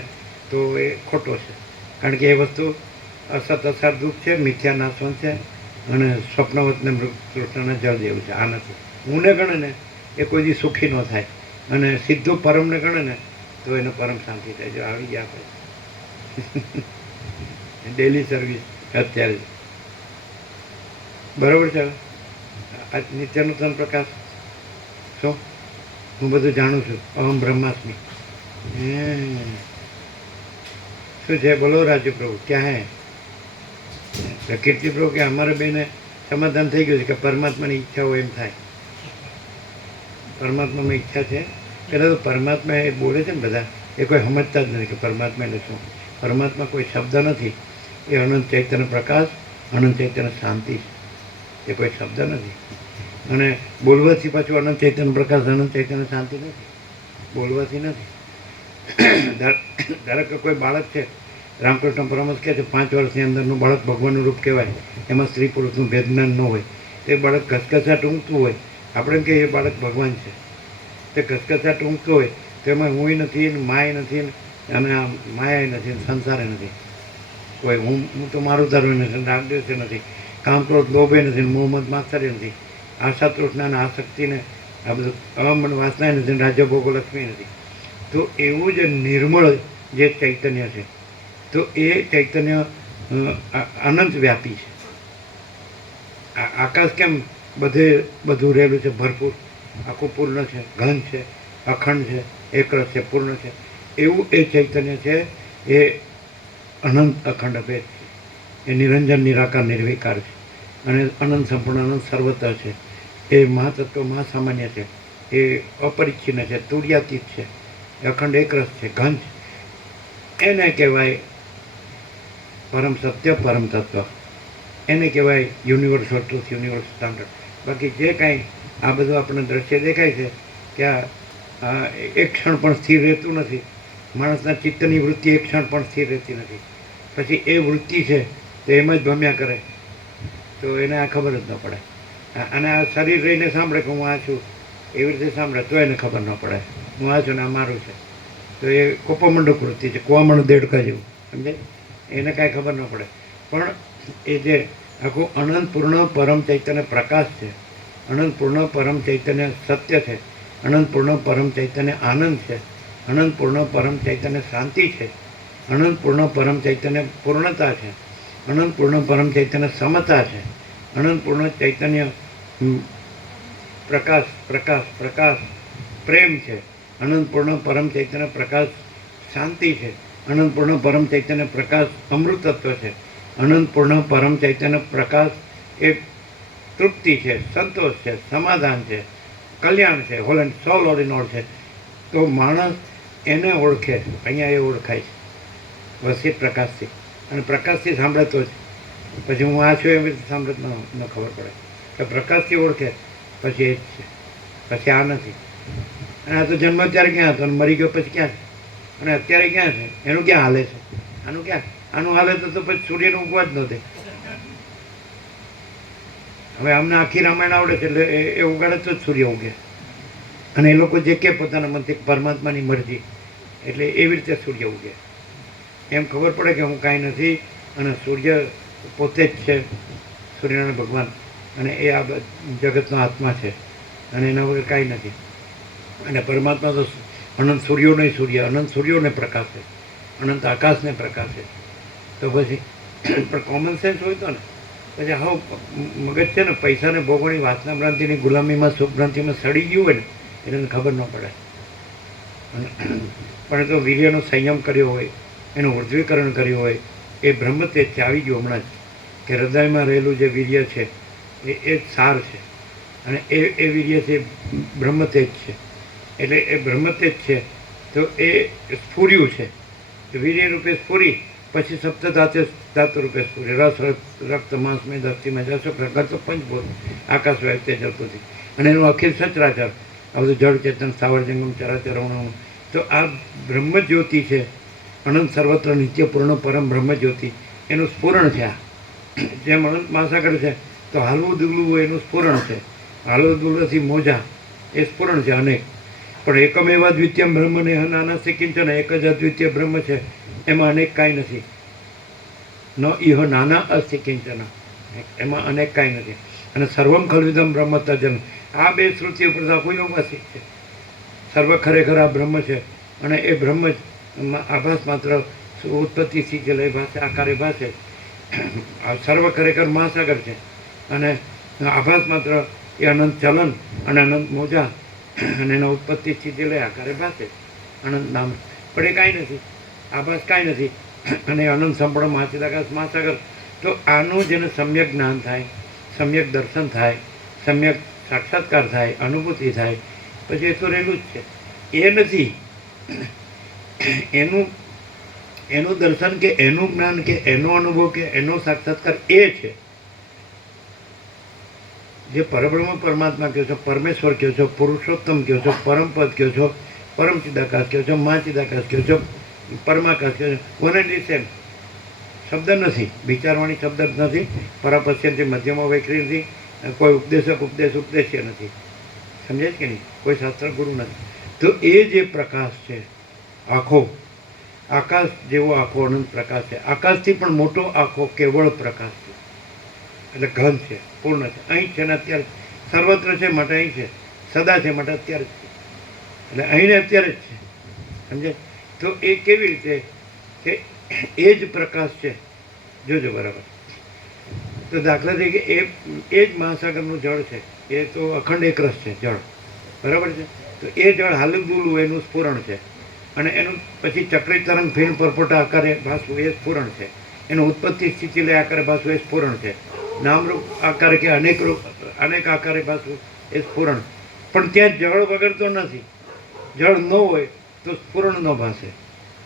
તો એ ખોટો છે. કારણ કે એ વસ્તુ અસત અસાર દુઃખ છે, મિથ્યા નાશવંત છે, અને સ્વપ્નવતને મૃતૃષ્ણના જળ જેવું છે. આ નથી. હુંને ગણે ને એ કોઈ દી સુખી ન થાય, અને સીધું પરમને ગણે ને તો એને પરમ શાંતિ થાય. જો આવી ગયા આપણે ડેલી સર્વિસ અત્યારે બરાબર છે. આ નિત્યનૂતન પ્રકાશ શું હું બધું જાણું છું, અહમ બ્રહ્માસ્મિ. શું છે? બોલો રાજુ પ્રભુ ક્યાં હે? કીર્તિ પ્રભુ કે અમારે બેને સમાધાન થઈ ગયું છે કે પરમાત્માની ઈચ્છા હોય એમ થાય. પરમાત્મામાં ઈચ્છા છે. પહેલાં તો પરમાત્મા એ બોલે છે ને બધા, એ કોઈ સમજતા જ નથી કે પરમાત્મા એટલે શું. પરમાત્મા કોઈ શબ્દ નથી, એ અનંત ચૈતન્ય પ્રકાશ, અનંત ચૈતન્ય શાંતિ છે. એ કોઈ શબ્દ નથી. અને બોલવાથી પાછું અનંત ચૈતન્ય પ્રકાશ, અનંત ચૈતન્ય શાંતિ નથી. બોલવાથી નથી. ધારો કે કોઈ બાળક છે, રામકૃષ્ણ પરમહંસ કહે છે 5 વર્ષની અંદરનું બાળક ભગવાનનું રૂપ કહેવાય, એમાં સ્ત્રી પુરુષનું ભેદજ્ઞાન ન હોય. તે બાળક ઘસઘસાટ ઊંઘતું હોય, આપણે એમ કહીએ એ બાળક ભગવાન છે. તે ઘસઘસાટ ઊંઘતું હોય તેમાં હુંય નથી ને માય નથી અને આ માયા નથી ને સંસારે નથી. કોઈ હું તો મારું તારું નથી, રાગદ્વેષ નથી, કામ ક્રોધ લોભે નથી, મોહમ્મદ માસ્તરે નથી, આશા તૃષ્ણાને આસક્તિને આ બધું અમન વાસનાય નથી, રાજ્ય ભોગો લક્ષ્મી નથી. તો એવું જે નિર્મળ જે ચૈતન્ય છે, તો એ ચૈતન્ય અનંત વ્યાપી છે. આકાશ કેમ બધું રહેલું છે, ભરપૂર, આખું પૂર્ણ છે, ઘન છે, અખંડ છે, એકરસ છે, પૂર્ણ છે. એવું એ ચૈતન્ય છે. એ અનંત અખંડ અભેદ છે. એ નિરંજન નિરાકાર નિર્વિકાર છે, અને અનંત સંપૂર્ણ અનંત સર્વત્ર છે. એ મહાતત્વ મહાસામાન્ય છે, એ અપરિચ્છિન્ન છે, તુર્યાતીત છે, અખંડ એકરસ છે, ઘન છે. એને કહેવાય પરમ સત્ય, પરમ તત્વ. એને કહેવાય યુનિવર્સલ ટ્રુથ, યુનિવર્સલ સ્ટાન્ડર્ડ. બાકી જે કાંઈ આ બધું આપણને દ્રશ્ય દેખાય છે કે આ એક ક્ષણ પણ સ્થિર રહેતું નથી, માણસના ચિત્તની વૃત્તિ એક ક્ષણ પણ સ્થિર રહેતી નથી. પછી એ વૃત્તિ છે તો એમાં જ ભમ્યા કરે, તો એને આ ખબર જ ન પડે. અને આ શરીર રહીને સાંભળે કે હું આ છું, એવી રીતે સાંભળે તો એને ખબર ન પડે હું આ છું ને આ મારું છે. તો એ કોપમંડક વૃત્તિ છે, કુવામણ દેડકા જેવું, સમજે, એને કાંઈ ખબર ન પડે. પણ એ જે આખું અનંતપૂર્ણ પરમ ચૈતન્ય પ્રકાશ છે, અનંતપૂર્ણ પરમ ચૈતન્ય સત્ય છે, અનંતપૂર્ણ પરમ ચૈતન્ય આનંદ છે, અનંતપૂર્ણ પરમ ચૈતન્ય શાંતિ છે, અનંતપૂર્ણ પરમ ચૈતન્ય પૂર્ણતા છે, અનંતપૂર્ણ પરમ ચૈતન્ય સમતા છે, અનંતપૂર્ણ ચૈતન્ય પ્રકાશ પ્રકાશ પ્રકાશ પ્રેમ છે, અનંતપૂર્ણ પરમ ચૈતન્ય પ્રકાશ શાંતિ છે, અનંતપૂર્ણ પરમ ચૈતન્ય પ્રકાશ અમૃતત્વ છે, અનંતપૂર્ણ પરમ ચૈતન્ય પ્રકાશ એ તૃપ્તિ છે, સંતોષ છે, સમાધાન છે, કલ્યાણ છે, whole and soul all in all છે. તો માણસ એને ઓળખે, અહીંયા એ ઓળખાય છે વસિત પ્રકાશથી. અને પ્રકાશથી સાંભળે તો જ, પછી હું આ છું એવી રીતે સાંભળે ન ખબર પડે. તો પ્રકાશથી ઓળખે પછી એ જ છે, પછી આ નથી. અને આ તો જન્મ અત્યારે ક્યાં હતો અને મરી ગયો પછી ક્યાં છે, અને અત્યારે ક્યાં છે, એનું ક્યાં હાલે છે, આનું ક્યાં, આનું હાલે તો પછી સૂર્યનું ઉગવા જ ન દે. હવે અમને આખી રામાયણ આવડે છે એટલે એ ઉગાડે તો જ સૂર્ય ઉગે. અને એ લોકો જે કે પોતાના મનથી પરમાત્માની મરજી, એટલે એવી રીતે સૂર્ય ઉગે. એમ ખબર પડે કે હું કાંઈ નથી અને સૂર્ય પોતે જ છે, સૂર્યનારાયણ ભગવાન, અને એ આ જગતનો આત્મા છે અને એના વગર કાંઈ નથી. અને પરમાત્મા તો અનંત સૂર્યોને સૂર્ય, અનંત સૂર્યોને પ્રકાશે, અનંત આકાશને પ્રકાશે. તો પછી પણ કોમન સેન્સ હોય તો ને પછી હા મગજ છે ને પૈસાને ભોગવણી વાસના ભ્રાંતિની ગુલામીમાં સુખ ભ્રાંતિમાં સડી ગયું હોય ને એને ખબર ન પડે. પણ તો વીર્યનો સંયમ કર્યો હોય, એનું ઉર્ધ્વીકરણ કર્યું હોય, એ બ્રહ્મ તેજ છે. આવી ગયું હમણાં જ કે હૃદયમાં રહેલું જે વીર્ય છે એ જ સાર છે, અને એ વીર્ય છે બ્રહ્મ તેજ છે. એટલે એ બ્રહ્મ તેજ છે તો એ સ્ફૂર્યું છે, વીર્ય રૂપે સ્ફૂરી, પછી સપ્ત ધાતુ રૂપે સ્ફૂર્ય, રસ રક્ત માંસ મેદ અસ્થિ મજ્જા શુક્ર તો પંચભૂત આકાશ વાયુ તેજ જતું. અને એનું અખિલ સચરાચર આ બધું જળ ચેતન સ્થાવર જંગમ ચરાચર અવણું. તો આ બ્રહ્મ જ્યોતિ છે, અનંત સર્વત્ર નિત્યપૂર્ણ પરમ બ્રહ્મ જ્યોતિ, એનું સ્ફુરણ છે. આ જેમ અનંત મહાસાગર છે તો હાલવું દુગલું એનું સ્ફુરણ છે, હાલવું દુગલથી મોજા એ સ્ફુરણ છે અનેક. પણ એકમ એવા દ્વિતીય બ્રહ્મને નાના કિંચન, એક જ અદ્વિતીય બ્રહ્મ છે, એમાં અનેક કાંઈ નથી. ન ઇહ નાના અસ્તિ કિંચન, એમાં અનેક કાંઈ નથી. અને સર્વમ ખલવિદમ બ્રહ્મ તજન, આ બે શ્રુતિ ઉપર આખું યોગાસિક છે. સર્વ ખરેખર આ બ્રહ્મ છે, અને એ બ્રહ્મ જ આભાસ માત્ર ઉત્પત્તિથી જે લઈ ભાષે આકારે ભાષે. સર્વ ખરેખર મહાસાગર છે, અને આભાસ માત્ર એ અનંત ચલન અને અનંત મોજા, અને એના ઉત્પત્તિ સ્થિતિ લઈ આકારે ભાષે અનંત નામ. પણ એ કાંઈ નથી, આભાસ કાંઈ નથી, અને અનંત સંપૂર્ણ મહાચિદાકાશ મહાસાગર. તો આનું જેને સમ્યક જ્ઞાન થાય, સમ્યક દર્શન થાય, સમ્યક સાક્ષાત્કાર થાય, અનુભૂતિ થાય, પછી એ તો રહેલું જ છે. એ નથી એનું દર્શન કે એનું જ્ઞાન કે એનો અનુભવ કે એનો સાક્ષાત્કાર એ છે. જે પરબ્રહ્મ પરમાત્મા કહો છો, પરમેશ્વર કહો છો, પુરુષોત્તમ કહો છો, પરમપદ કહો છો, પરમ ચિદાકાશ કહો છો, મહાચિદાકાશ કહો છો, પરમાકાશ કહો છો, વન એન્ડ ધી સેમ. શબ્દ નથી, વિચારવાણી શબ્દ જ નથી, પરાપશ્યંથી મધ્યમાં વૈખરી નથી, કોઈ ઉપદેશ્ય નથી, સમજે છે કે નહીં, કોઈ શાસ્ત્ર ગુરુ નથી. તો એ જે પ્રકાશ છે આખો, આકાશ જેવો આખો અનંત પ્રકાશ છે, આકાશથી પણ મોટો આખો કેવળ પ્રકાશ છે, એટલે ઘન છે, પૂર્ણ છે, અહીં છે ને અત્યારે સર્વત્ર છે માટે અહીં છે, સદા છે માટે અત્યારે જ છે, એટલે અહીંને અત્યારે જ છે, સમજે. તો એ કેવી રીતે કે એ જ પ્રકાશ છે, જોજો બરાબર. તો દાખલા તરીકે એ જ મહાસાગરનું જળ છે, એ તો અખંડ એકરસ છે જળ, બરાબર છે. તો એ જળ હાલું દૂલું એનું સ્ફુરણ છે, અને એનું પછી ચક્રી તરંગ ફિલ્મ પરપોટા આકારે ભાસવું એ સ્ફુરણ છે, એનું ઉત્પત્તિ સ્થિતિ લઈ આકારે ભાસવું એ સ્ફુરણ છે, નામરૂપ આકારે કે અનેક આકારે ભાસવું એ સ્ફુરણ. પણ ત્યાં જળ વગર તો નથી, જળ ન હોય તો સ્ફુરણ ન ભાસે,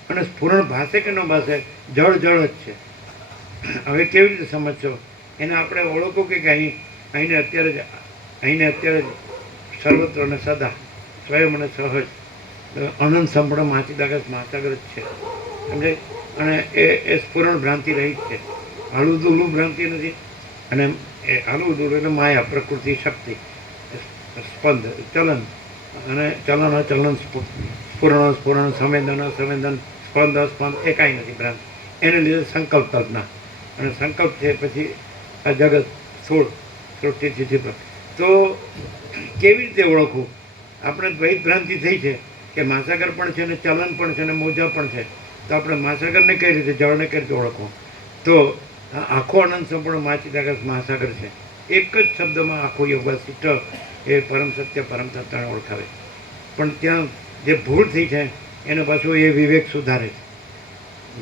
અને સ્ફુરણ ભાસે કે ન ભાસે, જળ જ છે. હવે કેવી રીતે સમજશો એને? આપણે ઓળખો કે અહીંને અત્યારે જ સર્વત્ર અને સદા સ્વયં અને સહજ અનંત સંપૂર્ણ માચિદાકાશ મહાસાગર જ છે, સમજે. અને એ સ્ફુરણ ભ્રાંતિ રહી જ છે, હાલું દૂલું ભ્રાંતિ નથી. અને એ હાલું દૂલું એટલે માયા, પ્રકૃતિ, શક્તિ, સ્પંદ, ચલન, અને ચલન અચલન, સ્ફુરણ સંવેદન અસંવેદન, સ્પંદ અસ્પંદ, એ કાંઈ નથી ભ્રાંતિ. એને લીધે સંકલ્પ કલ્પના, અને સંકલ્પ છે પછી આ જગત સ્થૂળ સૃષ્ટિથી. તો કેવી રીતે ઓળખવું? આપણે દ્વૈત ભ્રાંતિ થઈ છે કે મહાસાગર પણ છે ને ચલન પણ છે ને મોજા પણ છે. તો આપણે મહાસાગરને કઈ રીતે, જળને કઈ રીતે ઓળખવું? તો આખો અનંત સંપૂર્ણ માચિદાકાશ મહાસાગર છે. એક જ શબ્દમાં આખો યોગ વશિષ્ઠ એ પરમ સત્ય પરમ તત્વને ઓળખાવે. પણ ત્યાં જે ભૂલ થઈ છે એને પાછું એ વિવેક સુધારે છે.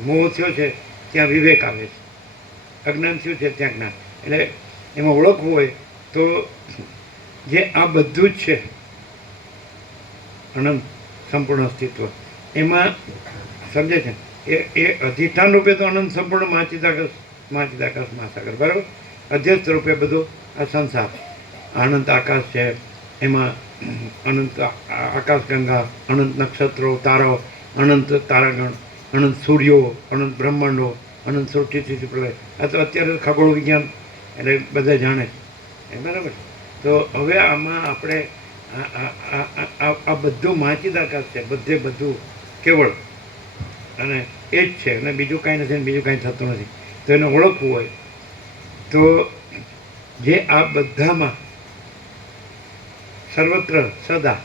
મોહ થયો છે ત્યાં વિવેક આવે છે, અજ્ઞાન થયું છે ત્યાં જ્ઞાન. એટલે એમાં ઓળખવું હોય તો જે આ બધું જ છે અનંત સંપૂર્ણ અસ્તિત્વ, એમાં સમજે છે એ અધિષ્ઠાન રૂપે તો અનંત સંપૂર્ણ માચિદાકાશ મહાસાગર, બરાબર. અધ્યસ્થ રૂપે બધું આ સંસાર, અનંત આકાશ છે, એમાં અનંત આકાશગંગા, અનંત નક્ષત્રો, તારાઓ, અનંત તારાગણ, અનંત સૂર્યો, અનંત બ્રહ્માંડો, અનંત સૃષ્ટિથી પ્રલય. આ તો અત્યારે ખગોળ વિજ્ઞાન એટલે બધા જાણે છે, બરાબર. તો હવે આમાં આપણે આ બધું માચિદાકાશ છે, બધે બધું કેવળ, અને એ જ છે, અને બીજું કાંઈ નથી, બીજું કાંઈ થતું નથી. તો એને ઓળખવું હોય તો જે આ બધામાં સર્વત્ર સદા,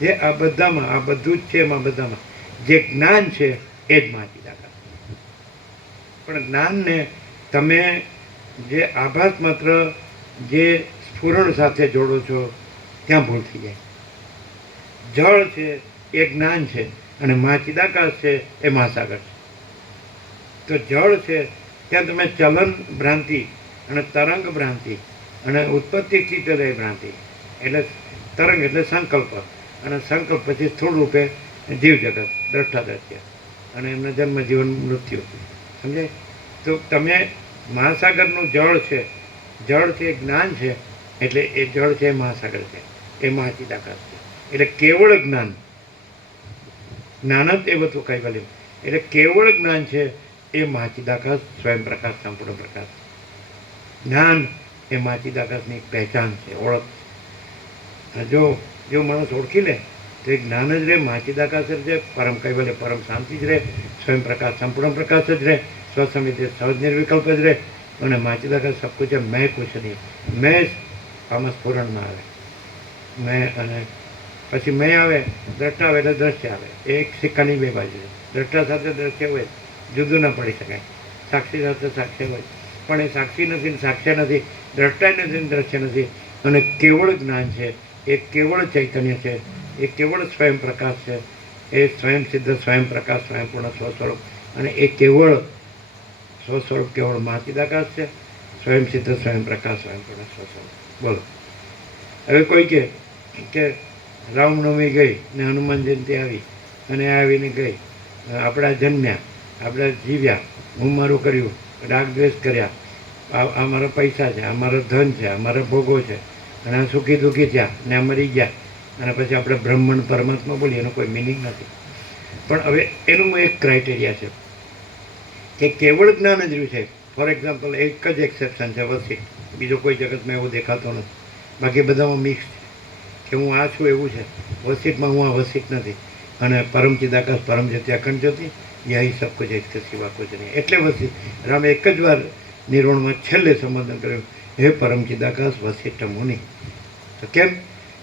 જે આ બધામાં, આ બધું જ છે, એમાં બધામાં જે જ્ઞાન છે એ જ માચિદાકાશ. પણ જ્ઞાનને તમે જે આભાસ માત્ર જે સ્ફુરણ સાથે જોડો છો ત્યાં ભૂલ થઈ જાય. જળ છે એ જ્ઞાન છે, અને માચિદાકાશ છે એ મહાસાગર છે. તો જળ છે ત્યાં તમે ચલન ભ્રાંતિ અને તરંગ ભ્રાંતિ અને ઉત્પત્તિ સ્થિતિ લય ભ્રાંતિ, એટલે તરંગ એટલે સંકલ્પ, અને સંકલ્પ પછી સ્થૂળ રૂપે જીવ જગત, દ્રષ્ટા દ્રશ્ય, અને એમના જન્મ જીવન મૃત્યુ, સમજાય. તો તમે મહાસાગરનું જળ છે, જળ છે એ જ્ઞાન છે, એટલે એ જળ છે એ મહાસાગર છે, એ માચિદાકાશ છે. એટલે કેવળ જ્ઞાન, જ્ઞાન જ એ બધું કૈવલ્ય, એટલે કેવળ જ્ઞાન છે એ માચિદાકાશ, સ્વયં પ્રકાશ, સંપૂર્ણ પ્રકાશ. જ્ઞાન એ માચિદાકાશની એક પહેચાન છે, ઓળખ. જો માણસ ઓળખી લે તો એ જ્ઞાન જ રહે, માચિદાકાશ જ રહે, પરમ કૈવલ્ય, પરમ શાંતિ જ રહે, સ્વયં પ્રકાશ, સંપૂર્ણ પ્રકાશ જ રહે, સ્વસમિતિ સહજ નિર્વિકલ્પ જ રહે. અને માચિદાકાશ સબ કુછ મેં કુછ નહીં. મેં આમાં સ્ફુરણમાં આવે, મેં, અને પછી મેં આવે, દ્રષ્ટા આવે એટલે દ્રશ્ય આવે. એ એક સિક્કાની બે બાજુ છે. દ્રષ્ટા સાથે દ્રશ્ય હોય, જુદું ના પડી શકાય. સાક્ષી સાથે સાક્ષ્ય હોય, પણ એ સાક્ષી નથી, સાક્ષ્ય નથી, દ્રષ્ટા નથી, દ્રશ્ય નથી. અને કેવળ જ્ઞાન છે એ કેવળ ચૈતન્ય છે, એ કેવળ સ્વયં પ્રકાશ છે, એ સ્વયં સિદ્ધ સ્વયં પ્રકાશ, સ્વયંપૂર્ણ સ્વસ્વરૂપ. અને એ કેવળ સ્વસ્વરૂપ કેવળ માચિદાકાશ છે, સ્વયં સિદ્ધ સ્વયં પ્રકાશ, સ્વયંપૂર્ણ સ્વસ્વરૂપ. બોલો. હવે કોઈ કે રામનવમી ગઈ ને હનુમાન જયંતિ આવી, અને આવીને ગઈ, આપણા જન્મ્યા, આપણે જીવ્યા, હું મારું કર્યું, રાગ દ્વેષ કર્યા, આ મારા પૈસા છે, આ મારો ધન છે, આ મારા ભોગો છે, અને આ સુખી દુઃખી થયા ને આ મરી ગયા, અને પછી આપણે બ્રહ્મણ પરમાત્મા બોલીએ, એનો કોઈ મિનિંગ નથી. પણ હવે એનું એક ક્રાઇટેરિયા છે કે કેવળ જ્ઞાન જ રહ્યું છે. ફોર એક્ઝામ્પલ, એક જ એક્સેપ્શન છે વસિષ્ઠ, બીજો કોઈ જગતમાં એવો દેખાતો નથી. બાકી બધામાં મિક્સ કે હું આ છું એવું છે. વસિષ્ઠમાં હું આ વસિષ્ઠ નથી, અને પરમ ચિદાકાશ પરમ જ્યોતિ અખંડ જ્યોતિ, યહી સબ કુછ इसके सिवा कुछ नहीं. એટલે વસિષ્ઠ રામે એક જ વાર નિર્વાણમાં છેલ્લે સંબોધન કર્યું, હે પરમ ચિદાકાશ વસિષ્ઠ મુનિ. તો કેમ?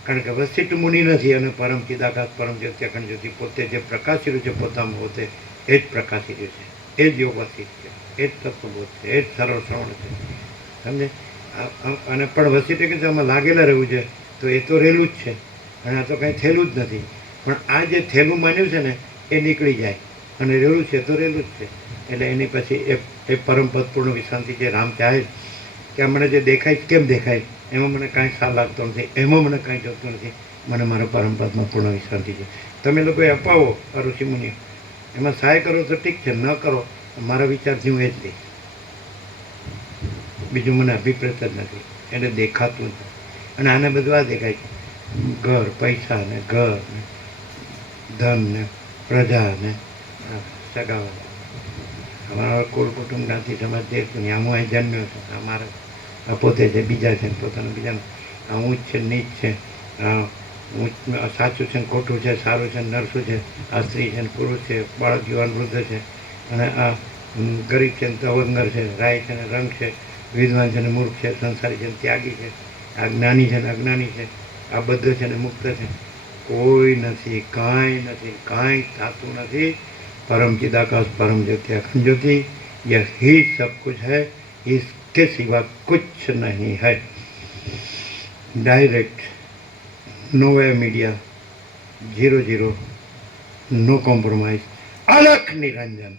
કારણ કે વસિષ્ઠ મુનિ નથી, અને પરમ ચિદાકાશ પરમ જ્યોતિ અખંડ જ્યોતિ પોતે જે પ્રકાશી રહ્યું છે પોતામાં, પોતે એ જ પ્રકાશી રહ્યું છે, એ જ યોગ વસિષ્ઠ છે, એ જ તત્વબોધ છે, એ જ સરળ શ્રવણ છે, સમજે. અને પણ વસિષ્ઠ કે આમાં લાગેલા રહેવું છે, તો એ તો રહેલું જ છે, અને આ તો કાંઈ થયેલું જ નથી. પણ આ જે થયેલું માન્યું છે ને એ નીકળી જાય, અને રહેલું છે તો રહેલું જ છે. એટલે એની પછી એ પરમપદપૂર્ણ વિશ્રાંતિ જે રામ ચાહે કે મને જે દેખાય કેમ દેખાય, એમાં મને કાંઈ સાર લાગતો નથી, એમાં મને કાંઈ જોતું નથી, મને મારા પરમપદમાં પૂર્ણ વિશ્રાંતિ છે. તમે લોકોએ અપાવો ઋષિમુનિઓ, એમાં સહાય કરો તો ઠીક છે, ન કરો મારા વિચારથી હું એ જ લઈશ, બીજું મને અભિપ્રેત જ નથી. એટલે દેખાતું નથી. અને આને બધું આ દેખાય છે, ઘર, પૈસા ને ઘર, ધન ને પ્રજા ને સગાવાલા. અમારા કુલ કુટુંબ જ્ઞાતિ સમાજ જે ત્યાં હું અહીં જન્મ્યો છું. અમારા આ પોતે છે, બીજા છે, પોતાના બીજાનું આ ઊંચ છે, નીચ છે, આ સાચું છે ને ખોટું છે, સારું છે ને નરસું છે, આ સ્ત્રી છે ને પુરુષ છે, બાળક યુવાન વૃદ્ધ છે, અને આ ગરીબ છે ને તવંગર છે, રાય છે ને રંગ છે, વિદ્વાન છે ને મૂર્ખ છે, સંસારી છે ને ત્યાગી છે, આ જ્ઞાની છે ને અજ્ઞાની છે, આ બધું છે ને મુક્ત છે. કોઈ નથી, કાંઈ નથી, કાંઈ થતું નથી. परम चिदाकाश परम ज्योति अखंड ज्योति, यह ही सब कुछ है, इसके सिवा कुछ नहीं है. डायरेक्ट, नो वे मीडिया, 00, नो कॉम्प्रोमाइज, अलख निरंजन.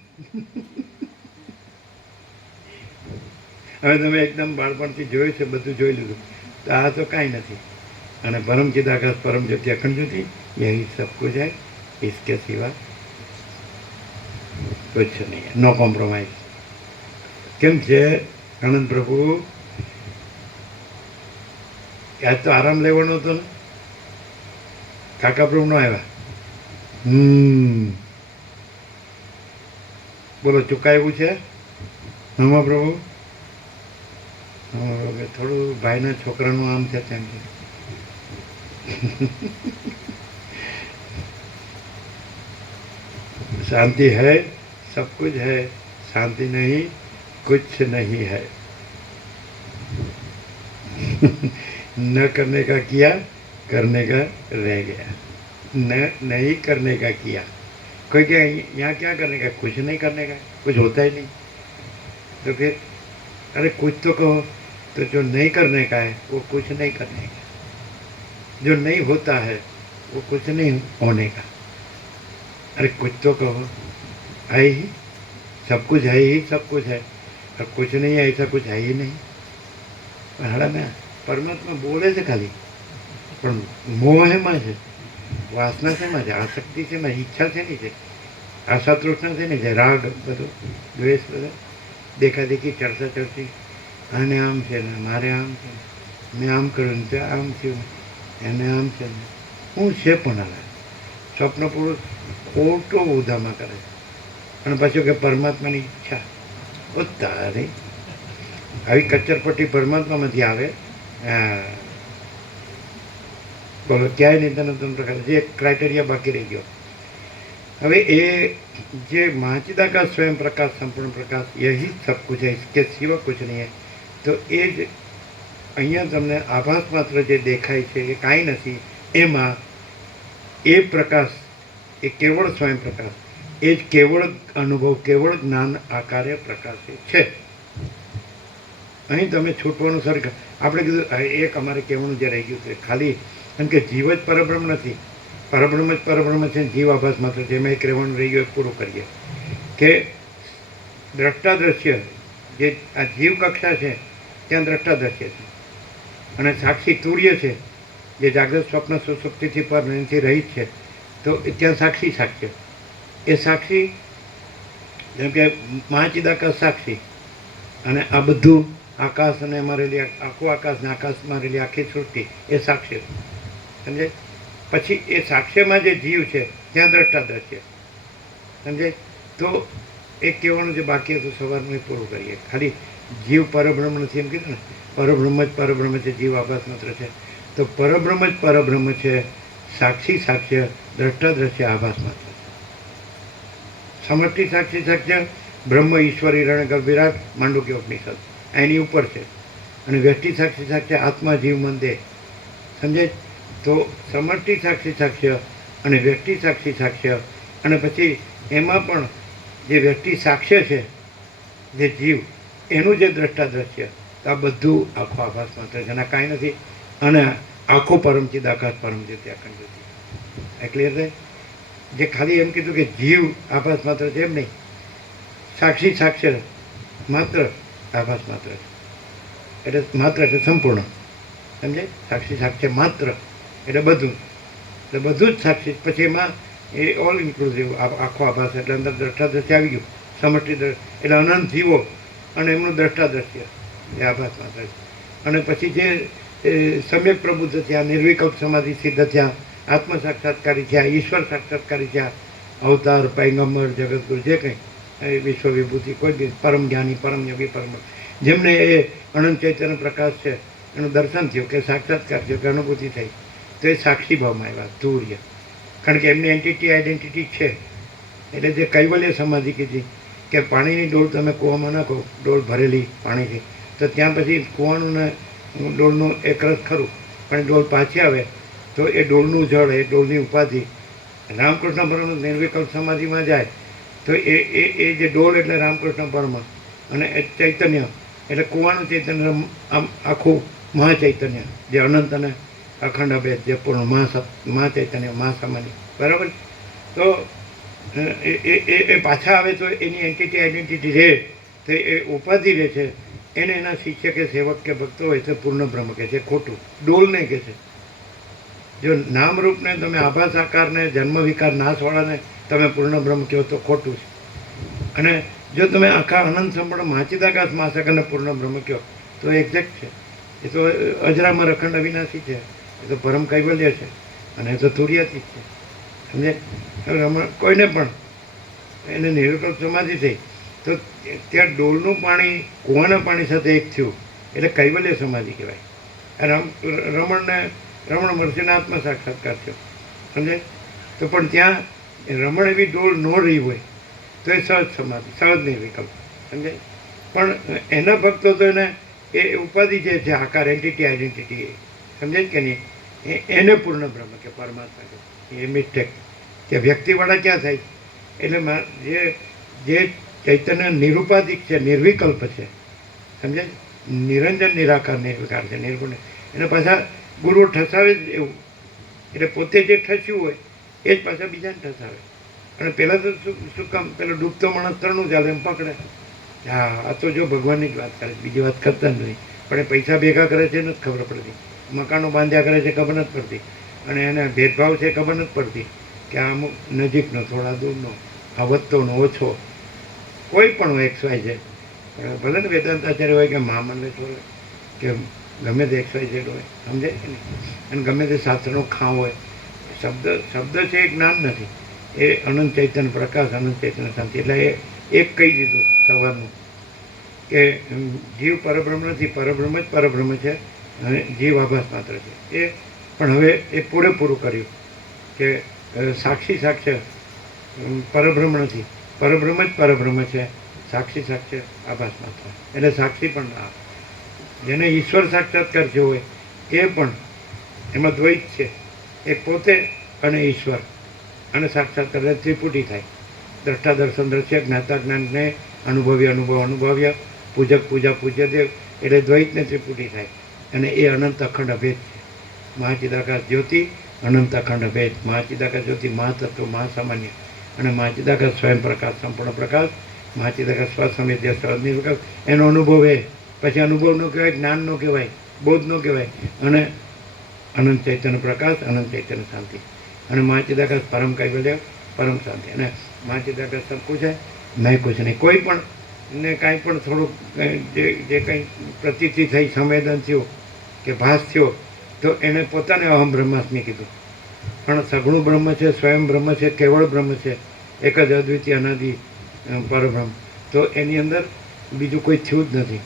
હવે તમે એકદમ બાળપણથી જોયું છે, બધું જોઈ લીધું, તો આ તો કાંઈ નથી. અને પરમ चिदाकाश परम ज्योति अखंड ज्योति, यही सब कुछ है, इसके सिवा कुछ नहीं है. No compromise. કેમ છે આનંદ પ્રભુ? આજ તો આરામ લેવાનો હતો ને, કાકા પ્રભુ નો આવ્યા. બોલો, ચુકાયું છે હમા પ્રભુ? થોડું ભાઈના છોકરાનું આમ છે તેમ છે. शांति है, सब कुछ है. शांति नहीं, कुछ नहीं है. न करने का किया, करने का रह गया. न नहीं करने का किया. कोई क्या यहाँ क्या करने का? कुछ नहीं करने का, कुछ होता ही नहीं. तो फिर अरे कुछ तो कहो. तो जो नहीं करने का है वो कुछ नहीं करने का, जो नहीं होता है वो कुछ नहीं होने का. अरे कुछ तो कहो. है ही सब कुछ, है ही सब कुछ है, और कुछ नहीं है ऐसा कुछ है ही नहीं. પણ હળામાં પરમાત્મા બોલે છે ખાલી, પણ મોહ એમાં છે, વાસના શેમાં છે, આસક્તિ શેમાં, ઈચ્છા શેની છે, આશા તૃષ્ણા શેની છે, રાગ બધો, દ્વેષ બધો, દેખાદેખી, ચર્ચા ચર્ચી, આને આમ છે ને મારે આમ છે, મેં આમ કર્યું ને ત્યાં આમ થયું, એને આમ છે ને હું છે. પણ હાલે સ્વપ્ન પુરુષ ખોટો ઉધામાં કરે છે. અને પાછું કે પરમાત્માની ઈચ્છા, ઓ તારી આવી કચ્ચરપટ્ટી પરમાત્મામાંથી આવે. બોલો, ક્યાંય નહીં તને ત્રણ પ્રકાર, જે ક્રાઇટેરિયા બાકી રહી ગયો. હવે એ જે મહાચિદાકાશ સ્વયં પ્રકાશ, સંપૂર્ણ પ્રકાશ, યહી સબ કુછ है, इसके सिवा कुछ नहीं है. તો એ જ અહીંયા તમને આભાસ માત્ર જે દેખાય છે એ કાંઈ નથી. એમાં એ પ્રકાશ, એ કેવળ સ્વયં પ્રકાશ, એ જ કેવળ અનુભવ, કેવળ જ્ઞાન આકારે પ્રકાશિત છે. અહીં તમે છૂટવાનું સર આપણે કીધું એક અમારે કહેવાનું જે રહી ગયું છે ખાલી એમ કે જીવ જ પરબ્રહ્મ નથી, પરબ્રહ્મ જ પરબ્રહ્મ છે, જીવ આભાસ માત્ર છે. એમાં એક રહેવાનું રહી ગયું, પૂરું કરીએ કે દ્રષ્ટા દ્રશ્ય જે આ જીવ કક્ષા છે ત્યાં દ્રષ્ટા દ્રશ્ય છે, અને સાક્ષી તુર્ય છે જે જાગ્રત સ્વપ્ન સુસુપ્તિથી પર એનાથી રહિત છે, તો ત્યાં સાક્ષી સાક્ષ્ય. એ સાક્ષી જેમ કે મહાચિદાકાશ સાક્ષી, અને આ બધું આકાશ અને મારેલી આખું આકાશ ને આકાશમાં રહેલી આખી સૃષ્ટિ એ સાક્ષ્ય. સમજે? પછી એ સાક્ષ્યમાં જે જીવ છે ત્યાં દ્રષ્ટા દ્રશ્ય. સમજે? તો એક કહેવાનું જે બાકી હતું સવારનું એ પૂરું કરીએ. ખાલી જીવ પરબ્રહ્મ નથી એમ કીધું ને, પરબ્રહ્મ જ પરબ્રહ્મ છે, જીવ આભાસ માત્ર છે. તો પરબ્રહ્મ જ પરબ્રહ્મ છે, સાક્ષી સાક્ષ્ય, દ્રષ્ટા દ્રશ્ય આભાસ માત્ર છે. સમષ્ટિ સાક્ષી સાક્ષ્ય બ્રહ્મ ઈશ્વર હિરણ્ય વિરાટ માંડુક્ય ઉપનિષદ એની ઉપર છે. અને વ્યષ્ટિ સાક્ષી સાક્ષ્ય આત્મા જીવ મન દેહ. સમજે? તો સમષ્ટિ સાક્ષી સાક્ષ્ય અને વ્યષ્ટિ સાક્ષી સાક્ષ્ય, અને પછી એમાં પણ જે વ્યક્તિ સાક્ષ્ય છે જે જીવ, એનું જે દ્રષ્ટા દ્રશ્ય, આ બધું આખો આભાસ માત્ર છે, એના કાંઈ નથી. અને આખો પરમ ચિદાકાશ પરમ જ્યોતિ અખંડ જ્યોતિ. એ ક્લિયર થાય? જે ખાલી એમ કીધું કે જીવ આભાસ માત્ર છે એમ નહીં, સાક્ષી સાક્ષ્ય માત્ર આભાસ માત્ર છે. એટલે માત્ર એટલે સંપૂર્ણ. સમજે? સાક્ષી સાક્ષ્ય માત્ર એટલે બધું, એટલે બધું જ સાક્ષી. પછી એમાં એ ઓલ ઇન્ક્લુઝિવ આખો આભાસ, એટલે અંદર દ્રષ્ટા દ્રશ્ય આવી ગયું. સમષ્ટિ એટલે અનંત જીવો અને એમનું દ્રષ્ટા દ્રશ્ય એ આભાસ માત્ર છે. અને પછી જે સમ્યક પ્રબુદ્ધ થયા, નિર્વિકલ્પ સમાધિ સિદ્ધ થયા, આત્મ સાક્ષાત્કારી છે, આ ઈશ્વર સાક્ષાત્કારી છે, આ અવતાર, પૈગંબર, જગતગુરુ જે કંઈ એ વિશ્વ વિભૂતિ કોઈ બી પરમ જ્ઞાની, પરમ યોગી, પરમ જેમને એ અનંત ચૈતન્ય પ્રકાશ છે એનું દર્શન થયું કે સાક્ષાત્કાર થયો કે અનુભૂતિ થઈ, તો એ સાક્ષી ભાવમાં આવ્યા ધૂર્ય. કારણ કે એમની એન્ટિટી આઈડેન્ટિટી છે. એટલે જે કૈવલ્ય સમાધિ કીધી કે પાણીની ડોલ તમે કૂવામાં નાખો, ડોલ ભરેલી પાણીથી, તો ત્યાં પછી કૂવાનું ને ડોલનું એક રસ ખરું, પણ ડોલ પાછી આવે તો એ ડોલનું જળ, એ ડોલની ઉપાધિ રામકૃષ્ણ પરમ નિર્વિકલ્પ સમાધિમાં જાય તો એ જે ડોલ એટલે રામકૃષ્ણ પરમ અને એ ચૈતન્ય એટલે કૂવાનું ચૈતન્ય આમ આખું મહાચૈતન્ય જે અનંત અને અખંડ અભેદ જે પૂર્ણ મહાચૈતન્ય મહાસામાન્ય, બરાબર. તો એ પાછા આવે તો એની એન્ટિટી આઈડેન્ટિટી રહે, તો એ ઉપાધિ રહે છે. એને એના શિષ્ય કે સેવક કે ભક્તો હોય તો પૂર્ણ બ્રહ્મ કહે છે, ખોટું ડોલને કહે છે. જો નામરૂપને તમે આભાસ આકારને જન્મ વિકાર નાશવાળાને તમે પૂર્ણ બ્રહ્મ કહો તો ખોટું છે. અને જો તમે આખા અનંત સંપૂર્ણ માચિદાકાશ માસકને પૂર્ણ બ્રહ્મ કહો તો એક્ઝેક્ટ છે. એ તો અજરામર અખંડ અવિનાશી છે, એ તો પરમ કૈવલ્ય છે અને એ તો તુર્યાતીત છે. સમજે? કોઈને પણ એને નિર્વિકલ્પ સમાધિ થઈ તો ત્યાં ડોલનું પાણી કૂવાના પાણી સાથે એક થયું એટલે કૈવલ્ય સમાધિ કહેવાય. રમણ મહર્ષિના આત્મ સાક્ષાત્કાર થયો. સમજે? તો પણ ત્યાં રમણ એવી ડોલ ન રહી હોય તો એ સહજ સમાધિ, સહજ નિર્વિકલ્પ. સમજે? પણ એના ભક્તો તો એને એ ઉપાધિ જે છે આકાર એન્ટિટી આઈડેન્ટિટી, સમજે કે નહીં, એને પૂર્ણ બ્રહ્મ કે પરમાત્મા કે એ મિસ્ટેક કે વ્યક્તિવાળા ક્યાં થાય? એટલે જે ચૈતન્ય નિરુપાધિક છે, નિર્વિકલ્પ છે, સમજે? નિરંજન નિરાકાર નિર્વિકાર છે, નિર્ગુણ. એને પાછા ગુરુ ઠસાવે જ એવું. એટલે પોતે જે ઠસ્યું હોય એ જ પાછા બીજાને ઠસાવે. અને પહેલાં તો શું કામ પેલો ડૂબતો માણસ તરણું ચાલે એમ પકડે. હા, આ તો જો ભગવાનની જ વાત કરે છે, બીજી વાત કરતા જ નહીં. પણ એ પૈસા ભેગા કરે છે નથી ખબર પડતી, મકાનો બાંધ્યા કરે છે ખબર નથી પડતી, અને એને ભેદભાવ છે ખબર નથી પડતી કે આ અમુક નજીકનો, થોડા દૂરનો, આ વધતોનો, ઓછો, કોઈ પણ હોય XYZ. ભલે ને વેદાંતાચાર્ય હોય કે મહામંડળ હોય કે ગમે તે XYZ હોય, સમજે કે નહીં, અને ગમે તે શાસ્ત્રનો ખાં હોય, શબ્દ છે એ જ્ઞાન નથી, એ અનંત ચૈતન્ય પ્રકાશ, અનંત ચૈતન્ય શાંતિ. એટલે એ એક કહી દીધું સવારનું કે જીવ પરબ્રહ્મ નથી, પરબ્રહ્મ જ પરબ્રહ્મ છે અને જીવ આભાસ માત્ર છે. એ પણ હવે એ પૂરેપૂરું કર્યું કે સાક્ષી સાક્ષ્ય પરબ્રહ્મ નથી, પરબ્રહ્મ જ પરબ્રહ્મ છે, સાક્ષી સાક્ષ્ય આભાસ માત્ર. એટલે સાક્ષી પણ ના, જેને ઈશ્વર સાક્ષાત્કાર થયો હોય એ પણ એમાં દ્વૈત છે, એક પોતે અને ઈશ્વર, અને સાક્ષાત્કાર ત્રિપુટી થાય. દ્રષ્ટા દર્શન દ્રશ્ય, જ્ઞાતા જ્ઞાનને, અનુભવી અનુભવ અનુભવ્ય, પૂજક પૂજા પૂજ્ય દેવ, એટલે દ્વૈતને ત્રિપુટી થાય. અને એ અનંત અખંડ અભેદ છે. મહાચિદાકાશ જ્યોતિ, અનંત અખંડ અભેદ, મહાચિદાકાશ જ્યોતિ, મહાતત્વ, મહાસામાન્ય, અને મહાચિદાકાશ સ્વયં પ્રકાશ, સંપૂર્ણ પ્રકાશ, મહાચિદાકાશ સ્વસંવેદ્ય સહજ નિર્વિકલ્પ. એનો અનુભવ એ પછી અનુભવ નો કહેવાય, જ્ઞાન નો કહેવાય, બોધ નો કહેવાય, અને અનંત ચૈતન્ય પ્રકાશ, અનંત ચૈતન્ય શાંતિ, અને મહાચિદાકાશ પરમ કૈવલ્ય, પરમ શાંતિ. અને મહાચિદાકાશ સબ કુછ है, મેં કુછ નહીં. કોઈ પણ ને કાંઈ પણ થોડુંક જે કંઈ પ્રતીતિ થઈ, સંવેદન થયું કે ભાસ થયો, તો એણે પોતાને અહમ બ્રહ્માસ્મિ કીધું. પણ સગુણ બ્રહ્મ છે, સ્વયં બ્રહ્મ છે, કેવળ બ્રહ્મ છે, એક જ અદ્વિતીય અનાદિ પરબ્રહ્મ. તો એની અંદર બીજું કોઈ થયું જ નથી,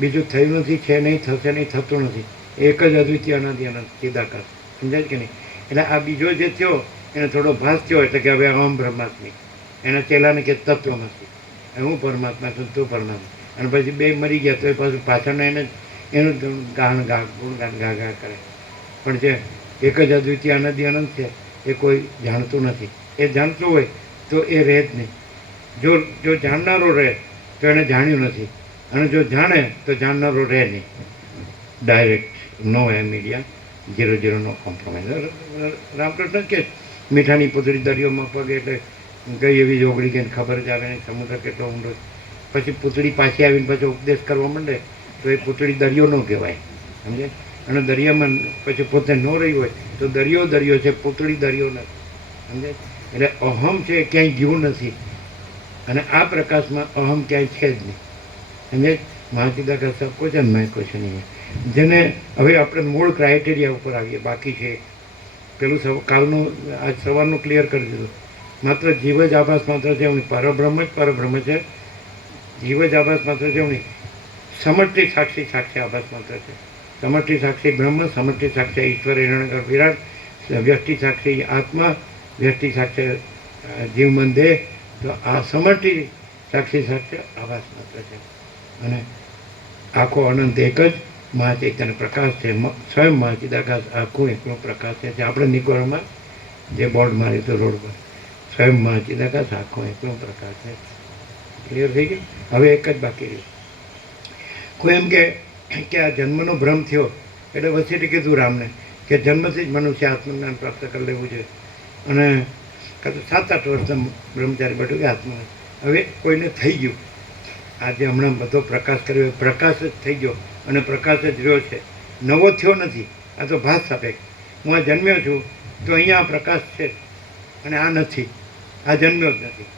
બીજું થયું નથી, છે નહીં, થશે નહીં, થતું નથી. એક જ અદ્વિતીય અનાદિ અનંત ચિદાકાશ. સમજાય કે નહીં? એટલે આ બીજો જે થયો એને થોડો ભાસ થયો એટલે કે હવે અહમ બ્રહ્માસ્મિ. એના ચેલાને કે તત્વમસ્મિ, હું પરમાત્મા છું, તું પરમાત્મા. અને પછી બે મરી ગયા તો એ પાછું પાછળના એનું ગુણગાન ગા કરે. પણ જે એક જ અદ્વિતીય અનાદિ અનંત છે એ કોઈ જાણતું નથી. એ જાણતું હોય તો એ રહે જ નહીં. જો જાણનારો રહે તો એને જાણ્યું નથી, અને જો જાણે તો જાણનારો રહે નહીં. ડાયરેક્ટ નો એ મીડિયા 0 નો કોમ્પ્રોમાઇઝ. રામકૃષ્ણ કે મીઠાની પૂતળી દરિયોમાં પગે એટલે ગઈ એવી જોગડી કે ખબર જ આવે નહીં સમુદ્ર કેટલો ઊંડો. પછી પૂતળી પાછી આવીને પછી ઉપદેશ કરવા માંડે તો એ પૂતળી દરિયો ન કહેવાય. સમજે? અને દરિયામાં પછી પોતે ન રહી હોય તો દરિયો છે, પૂતળી દરિયો નથી. સમજે? એટલે અહમ છે એ ક્યાંય ગયું નથી, અને આ પ્રકાશમાં અહમ ક્યાંય છે જ નહીં. સમજે? મહાચિદાકાશ સબ કુછ है, મેં કુછ નહીં. જેને હવે આપણે મૂળ ક્રાઇટેરિયા ઉપર આવીએ, બાકી છે પેલું કાલનું આજ સવારનું ક્લિયર કરી દીધું. માત્ર જીવ જ આભાસ માત્ર છે એવું નહીં, પરબ્રહ્મ જ પરબ્રહ્મ છે. જીવ જ આભાસ માત્ર છે એવું નહીં, સમષ્ટિ સાક્ષી સાક્ષી આભાસ માત્ર છે. સમષ્ટિ સાક્ષી બ્રહ્મ, સમષ્ટિ સાક્ષી ઈશ્વર હિરણ્યગર્ભ વિરાટ, વ્યષ્ટિ સાક્ષી આત્મા, વ્યષ્ટિ સાક્ષી જીવ મન દેહ. તો આ સમષ્ટિ સાક્ષી સાક્ષી આભાસ માત્ર છે. અને આખો અનંત એક જ મહાચૈતન્ય પ્રકાશ છે. સ્વયં મહાચિદાકાશ આખું એકલો પ્રકાશ છે. જે આપણે નીકળવામાં જે બોર્ડ માર્યું હતું રોડ પર, સ્વયં મહાચિદાકાશ આખો એકલો પ્રકાશ છે. ક્લિયર થઈ ગયું? હવે એક જ બાકી રહ્યું. કોઈ એમ કે આ જન્મનો ભ્રમ થયો એટલે વસીઠે કીધું રામને કે જન્મથી જ મનુષ્ય આત્મજ્ઞાન પ્રાપ્ત કરી લેવું જોઈએ. અને કાં તો 7-8 વર્ષના બ્રહ્મચારી બેઠું કે આત્મજ્ઞાન હવે કોઈને થઈ ગયું. આજે હમણાં બધો પ્રકાશ કર્યો, પ્રકાશ જ થઈ ગયો અને પ્રકાશ જ રહ્યો છે, નવો થયો નથી. આ તો ભાસ સાપેક્ષ. હું આ જન્મ્યો છું તો અહીંયા આ પ્રકાશ છે અને આ નથી, આ જન્મ્યો જ નથી.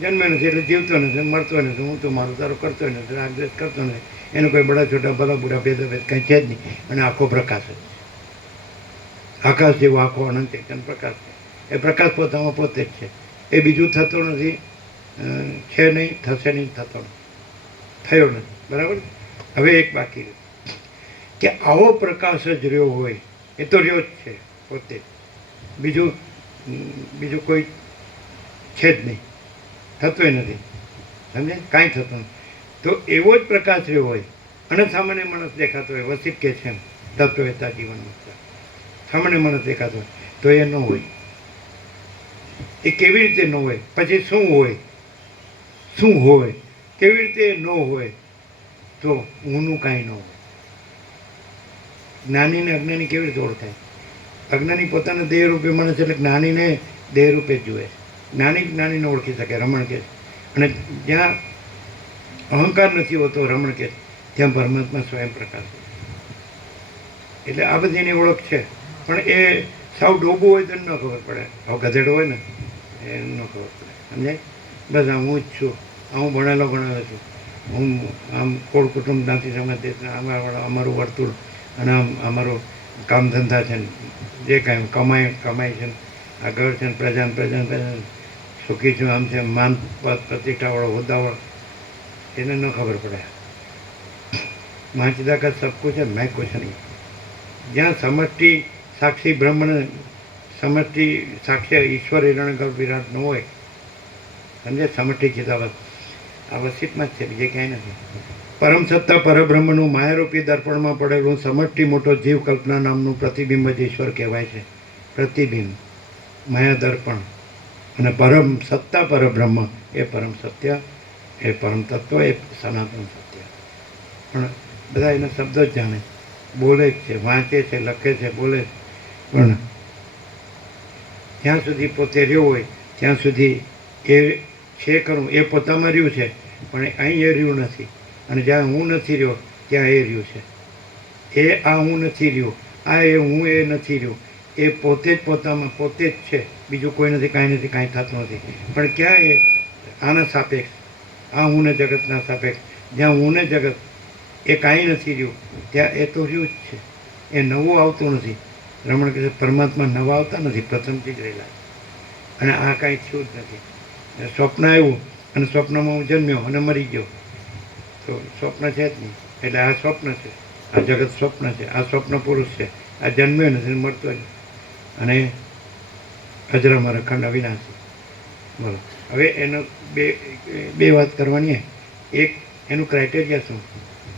જન્મ્યો નથી એટલે જીવતો નથી, મળતો નથી, હું તો મારું તારું કરતો નથી, રાગદ્વેષ કરતો નથી. એનો કોઈ બડા છોટા ભલા બુરા ભેદાભેદ કંઈ છે જ નહીં. અને આખો પ્રકાશ જ આકાશ જેવો આખો અનંત એકદમ પ્રકાશ છે. એ પ્રકાશ પોતામાં પોતે જ છે. એ બીજું થતો નથી, છે નહીં, થશે નહીં, થતો નથી, થયો નથી. બરાબર? હવે એક બાકી રહ્યું કે આવો પ્રકાશ જ રહ્યો હોય, એ તો રહ્યો જ છે પોતે, બીજું કોઈ છે જ નહીં, થતોય નથી. સમજે? કાંઈ થતું નથી. તો એવો જ પ્રકાશ રહ્યો હોય અને સામાન્ય માણસ દેખાતો હોય, વસિત કે છે તત્વતા જીવન મુક્ત, સામાન્ય માણસ દેખાતો હોય તો એ ન હોય. એ કેવી રીતે ન હોય? પછી શું હોય? શું હોય? કેવી રીતે ન હોય? તો ઊંનું કાંઈ ન હોય. જ્ઞાની ને અજ્ઞાની કેવી રીતે ઓળખાય? અજ્ઞાની પોતાના દેહ રૂપે માણસ એટલે જ્ઞાનીને દેહ રૂપે જ જુએ. જ્ઞાનીને ઓળખી શકે, રમણ કે. અને જ્યાં અહંકાર નથી હોતો, રમણ કે, ત્યાં પરમાત્મા સ્વયં પ્રકાશ. એટલે આ બધી એની ઓળખ છે. પણ એ સાવ ડોબું હોય તો ન ખબર પડે. હવે ગધેડો હોય ને એ ન ખબર પડે. સમજાય? બસ આ હું જ છું, આ હું ભણેલો છું, હું આમ કોળ કુટુંબ નથી સમજતી, અમારું વર્તુળ અને આમ અમારું કામ ધંધા છે ને જે કાંઈ કમાય છે ને આ ઘર છે ને પ્રજા સુખી છું, આમ છે, માન પદ પ્રતિષ્ઠાવાળો હોદ્દાવાળો, એને ન ખબર પડે. મહાચિદાકાશ સબ કુછ છે, મેં કુછ નહીં. જ્યાં સમષ્ટિ સાક્ષી બ્રહ્મણ, સમષ્ટિ સાક્ષી ઈશ્વર હિરણ્યગર્ભ વિરાટ ન હોય, સમજે? સમષ્ટિ ચિદાકાશ આ વસિતમાં જ છે, બીજે ક્યાંય નથી. પરમ સત્તા પરબ્રહ્મનું માયારૂપી દર્પણમાં પડેલું સમષ્ટિ મોટો જીવ કલ્પના નામનું પ્રતિબિંબ જ ઈશ્વર કહેવાય છે. પ્રતિબિંબ, માયા દર્પણ અને પરમ સત્તા પરબ્રહ્મ એ પરમ સત્ય, એ પરમ તત્વ, એ સનાતન સત્ય. પણ બધા એના શબ્દ જ જાણે, બોલે જ છે, વાંચે છે, લખે છે, બોલે. પણ જ્યાં સુધી પોતે રહ્યો હોય ત્યાં સુધી એ છે ખરું, એ પોતામાં રહ્યું છે, પણ અહીં એ રહ્યું નથી. અને જ્યાં હું નથી રહ્યો ત્યાં એ રહ્યું છે. એ આ હું નથી રહ્યો, આ એ હું એ નથી રહ્યો. એ પોતે જ પોતામાં પોતે જ છે, બીજું કોઈ નથી, કાંઈ નથી, કાંઈ થતું નથી. પણ ક્યાં એ આના સાપેક્ષ, આ હુંને જગતના સાપેક્ષ, જ્યાં હુંને જગત એ કાંઈ નથી રહ્યું ત્યાં એ તો રહ્યું જ છે. એ નવું આવતું નથી. રમણ કહે છે પરમાત્મા નવા આવતા નથી, પ્રથમથી જ રહેલા. અને આ કાંઈ થયું જ નથી. સ્વપ્ન આવ્યું અને સ્વપ્નમાં હું જન્મ્યો અને મરી ગયો, તો સ્વપ્ન છે જ નહીં. એટલે આ સ્વપ્ન છે, આ જગત સ્વપ્ન છે, આ સ્વપ્ન પુરુષ છે, આ જન્મ્યો નથી, મળતો જ. અને અજરામર અખંડ અવિનાશી. બોલો હવે એનો બે વાત કરવાની. એક એનું ક્રાઇટેરિયા શું?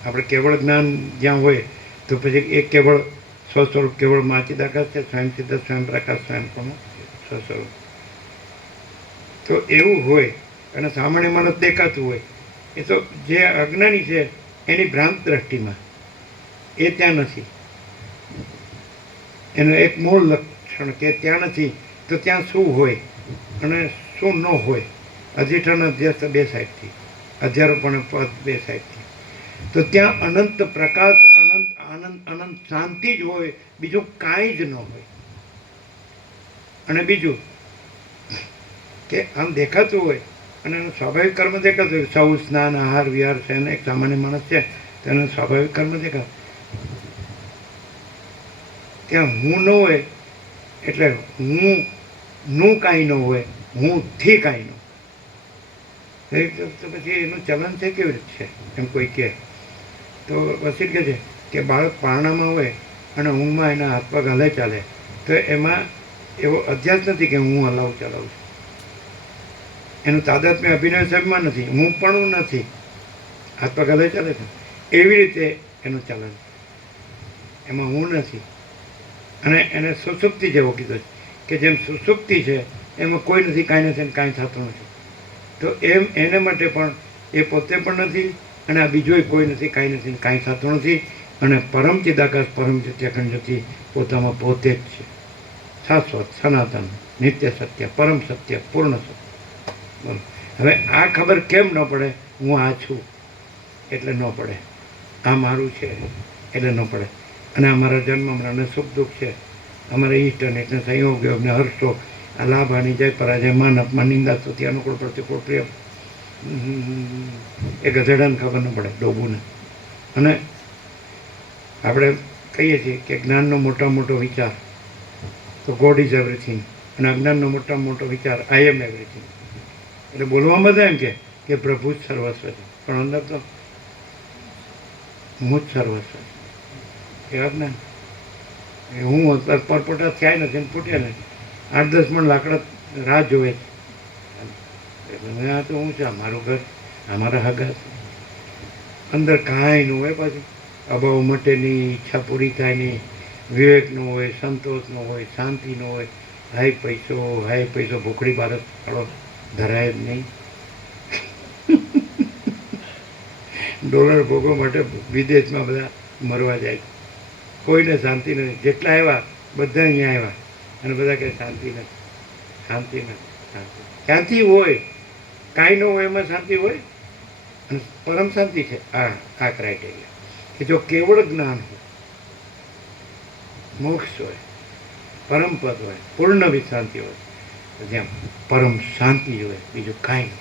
આપણે કેવળ જ્ઞાન જ્યાં હોય તો પછી એક કેવળ સ્વસ્વરૂપ, કેવળ મહાચિદાકાશ છે, સ્વયં સિદ્ધ, સ્વયં પ્રકાશ, સ્વયં સ્વસ્વરૂપ. તો એવું હોય અને સામાન્ય માણસ દેખાતું હોય, એ તો જે અજ્ઞાની છે એની ભ્રાંત દ્રષ્ટિમાં એ ત્યાં નથી. એનું એક મૂળ લક્ષણ કે ત્યાં નથી. તો ત્યાં શું હોય અને શું ન હોય? અધિષ્ઠાન અધ્યસ્થ બે સાઈડથી, અધ્યારોપણ પદ બે સાઈડથી. તો ત્યાં અનંત પ્રકાશ, અનંત આનંદ, અનંત શાંતિ જ હોય, બીજું કાંઈ જ ન હોય. અને બીજું કે આમ દેખાતું હોય અને એનું સ્વાભાવિક કર્મ દેખાતું હોય, સૌ સ્નાન, આહાર, વિહાર છે, અને એક સામાન્ય માણસ છે તેનું સ્વાભાવિક કર્મ દેખાતું. ત્યાં હું ન હોય એટલે હું કાંઈ ન હોય, હુંથી કાંઈ ન. તો પછી એનું ચલન છે કેવી રીતે છે એમ કોઈ કહે તો વસીલ કહે છે કે બાળક પારણામાં હોય અને ઊંઘમાં એના હાથ પગ હલે ચાલે તો એમાં એવો અધ્યાસ નથી કે હું હલાવું ચલાવું છું. એનું તાદાત્મ્ય અભિનય સાહેબમાં નથી, હું પણ નથી, હાથ પગ હલે ચાલે છે એવી રીતે એનું ચલન, એમાં હું નથી. અને એને સુસુપ્તિ જેવો કીધો છે કે જેમ સુસુપ્તિ છે એમાં કોઈ નથી, કાંઈ નથી, કાંઈ થતું નથી. તો એમ એને માટે પણ એ પોતે પણ નથી અને આ બીજોય કોઈ નથી, કાંઈ નથી, કાંઈ થતું નથી. અને પરમ ચિદાકાશ પરમ સત્યખંડ જ્યોતિ પોતામાં પોતે જ છે, શાશ્વત, સનાતન, નિત્ય સત્ય, પરમ સત્ય, પૂર્ણ સત્ય. બોલો હવે આ ખબર કેમ ન પડે? હું આ છું એટલે ન પડે, આ મારું છે એટલે ન પડે. અને અમારા જન્મ અને સુખ દુઃખ છે, અમારા ઈષ્ટ અને એટલે સંયોગ યોગને હર્ષો, આ લાભ હાનિ, જય પરાજય, માન અપમાન, નિંદા સ્તુતિ, અનુકૂળ પ્રતિકૂળ, પ્રિય, એ ગધેડાને ખબર ન પડે, ડોબુને. અને આપણે કહીએ છીએ કે જ્ઞાનનો મોટામાં મોટો વિચાર તો ગોડ ઇઝ એવરીથિંગ, અને અજ્ઞાનનો મોટામાં મોટો વિચાર આઈ એમ એવરીથિંગ. એટલે બોલવામાં બધા એમ કે પ્રભુ જ સર્વસ્વ છે, પણ અંદર તો હું જ સર્વસ્વ છું. કહેવાત ને એ હું પરપોટા થયા નથી ને ફૂટ્યા નથી, 8-10 મણ લાકડા રાહ જોવે છે. એટલે આ તો હું છે, મારું ઘર, અમારા હગા છે. અંદર કાંઈ ન હોય, પાછું અભાવ મટે નહીં, ઈચ્છા પૂરી થાય નહીં, વિવેક ન હોય, સંતોષ ન હોય, શાંતિ ન હોય. હાય પૈસો ભૂખડી ભારત કાળો ધરાય જ નહીં. ડોલર ભોગવા માટે વિદેશમાં બધા મરવા જાય, કોઈને શાંતિ નથી. જેટલા આવ્યા બધા અહીંયા આવ્યા અને બધા કંઈ શાંતિ નથી, શાંતિ નથી, શાંતિ ક્યાંથી હોય? કાંઈ ન હોય એમાં શાંતિ હોય. અને પરમ શાંતિ છે આ ક્રાઇટેરિયા કે જો કેવળ જ્ઞાન હોય, મોક્ષ હોય, પરમ પદ હોય, પૂર્ણ વિશ્રાંતિ હોય, તો જેમ પરમ શાંતિ હોય, બીજું કાંઈ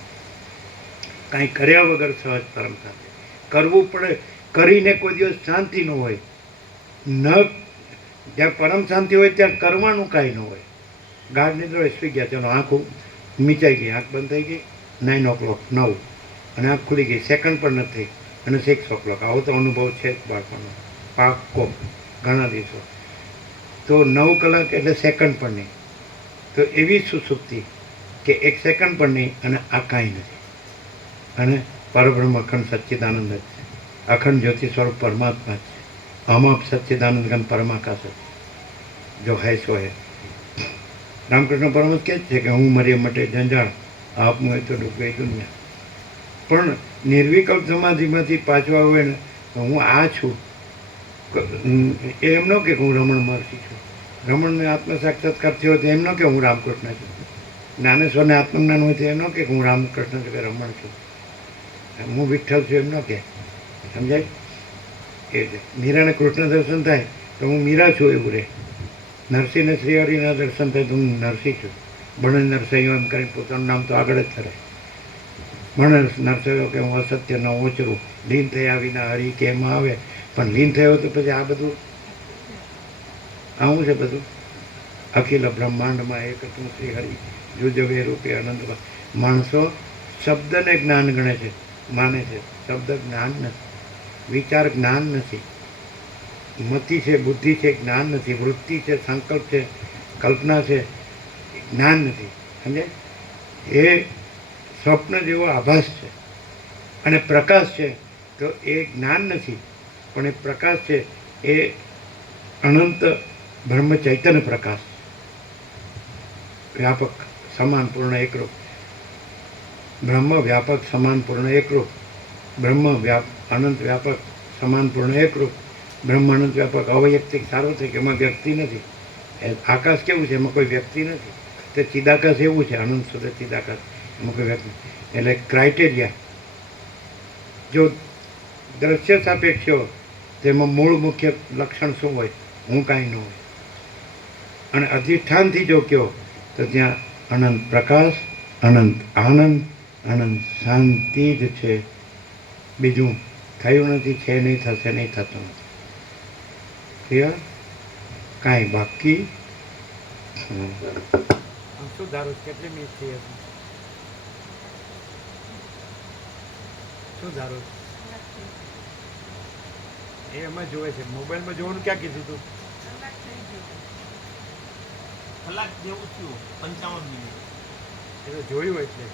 કાંઈ કર્યા વગર સહજ પરમ શાંતિ. કરવું પડે, કરીને કોઈ દિવસ શાંતિ ન હોય. ન જ્યાં પરમ શાંતિ હોય ત્યાં કરવાનું કાંઈ ન હોય. ગાઢ નિદ્રા હોય, સુઈ ગયા, ચાલો આંખ મીચાઈ ગઈ, આંખ બંધ થઈ ગઈ, 9 o'clock 9 અને આંખ ખુલી ગઈ, સેકન્ડ પણ નથી, અને 6 o'clock. આવો તો અનુભવ છે જ બાળકોનો, પાક્કો, ઘણા દિવસો. તો 9 કલાક એટલે સેકન્ડ પણ નહીં. તો એવી સુસુપ્તિ કે 1 સેકન્ડ પણ નહીં, અને આ કાંઈ નથી. અને પરબ્રહ્મ અખંડ સચ્ચિદાનંદ જ છે, અખંડ જ્યોતિ સ્વરૂપ પરમાત્મા છે. આમાં સચ્ચિદાનંદ ઘન પરમાકાશ છે, જો હૈ સો હૈ. રામકૃષ્ણ પરમહંસ કહે છે કે હું મર્યા માટે જંજાળ, આપનું હોય તો ડૂબ ગઈ દુનિયા. પણ નિર્વિકલ્પ સમાધિમાંથી પાછવા હોય ને, હું આ છું એમ ન કે હું રમણ મહર્ષિ છું. રમણને આત્મ સાક્ષાત્કાર થયો તો એમ ન કે હું રામકૃષ્ણ છું. જ્ઞાનેશ્વરને આત્મજ્ઞાન હોય તો એમ ન કે હું રામકૃષ્ણ છું કે રમણ છું. હું વિઠ્ઠલ છું એમ ન કે, સમજાય? એ રીતે મીરાને કૃષ્ણ દર્શન થાય તો હું મીરા છું એવું રહે. નરસિંહને શ્રીહરિના દર્શન થાય તો હું નરસિંહ છું. બણ નરસૈયો એમ કરીને પોતાનું નામ તો આગળ જ કરે. બણ નરસૈયો કે હું અસત્ય ન ઓચરું, લીન થયા વિના હરિ કે એમાં આવે. પણ લીન થયો તો પછી આ બધું આવું છે બધું. અખિલ બ્રહ્માંડમાં એક તું શ્રી હરિ જુજવે રૂપે આનંદમાં. માણસો શબ્દને જ્ઞાન ગણે છે, માને છે. શબ્દ જ્ઞાન નથી, વિચાર જ્ઞાન નથી, મતિ છે, બુદ્ધિ છે, જ્ઞાન નથી, વૃત્તિ છે, સંકલ્પ છે, કલ્પના છે, જ્ઞાન નથી. સમજાય? એ સ્વપ્ન જેવો આભાસ છે. અને પ્રકાશ છે તો એ જ્ઞાન નથી, પણ એ પ્રકાશ છે, એ અનંત બ્રહ્મ ચૈતન્ય પ્રકાશ, વ્યાપક સમાન પૂર્ણ એકરૂપ. બ્રહ્મ વ્યાપક સમાન પૂર્ણ એકરૂપ. બ્રહ્મ અનંત વ્યાપક સમાન પૂર્ણ એકરૂપ. બ્રહ્મ અનંત વ્યાપક અવૈયક્તિક સાર્વત્રિક, એમાં વ્યક્તિ નથી. આકાશ કેવું છે? એમાં કોઈ વ્યક્તિ નથી. તે ચિદાકાશ એવું છે, અનંત સુધી ચિદાકાશ, એમાં કોઈ વ્યક્તિ. એટલે ક્રાઇટેરિયા જો દ્રશ્ય સાપેક્ષ હોય તેમાં મૂળ મુખ્ય લક્ષણ શું હોય? હું કાંઈ ન હોય. અને અધિષ્ઠાનથી જો કહો તો ત્યાં અનંત પ્રકાશ, અનંત આનંદ, અનંત શાંતિ જ છે. બીજું થયું નથી, છે નહીં, થશે નહીં, થતું નથી. ક્લિયર? કાંઈ બાકી શું ધારો કેટલી મિનિટ થઈ હતી? શું ધારો એ એમાં જોવે છે, મોબાઈલમાં જોવાનું ક્યાં કીધું તું? કલાક જેવું થયું 55 મિનિટ. એ તો જોયું એટલે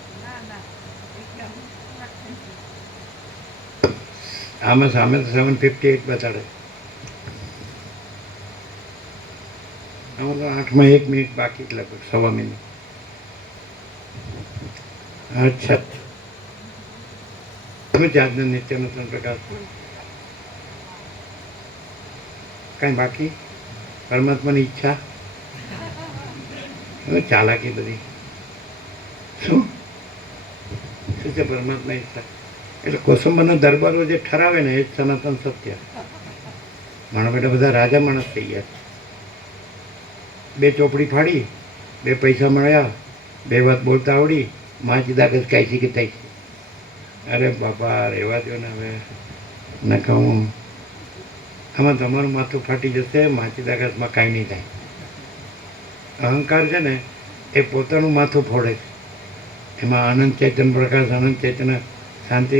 આમાં સામે તો 7:58 બતાડે. આમાં તો 8માં 1 મિનિટ બાકી જ લગભગ 1.25 મિનિટ. અચ્છા, શું છે આજનો નિત્યનો 3 પ્રકાર? કાંઈ બાકી? પરમાત્માની ઈચ્છા, ચાલાકી બધી. શું શું છે પરમાત્મા ઈચ્છા? એટલે કોસંબાનો દરબારો જે ઠરાવે ને એ જ સનાતન સત્ય. મારા બેટા બધા રાજા માણસ થઈ ગયા છે. 2 ચોપડી ફાડી, 2 પૈસા મળ્યા, 2 વાત બોલતા આવડી, માં ચિદાકસ કાંઈ કે થાય છે. અરે બાપા રહેવા દો ને હવે. ન કહું આમાં તમારું માથું ફાટી જશે, માં ચિદાકસમાં કાંઈ નહીં થાય. અહંકાર છે ને એ પોતાનું માથું ફોડે છે. એમાં આનંદ ચૈતન્ય પ્રકાશ, આનંદ ચૈતન્ય શાંતિ,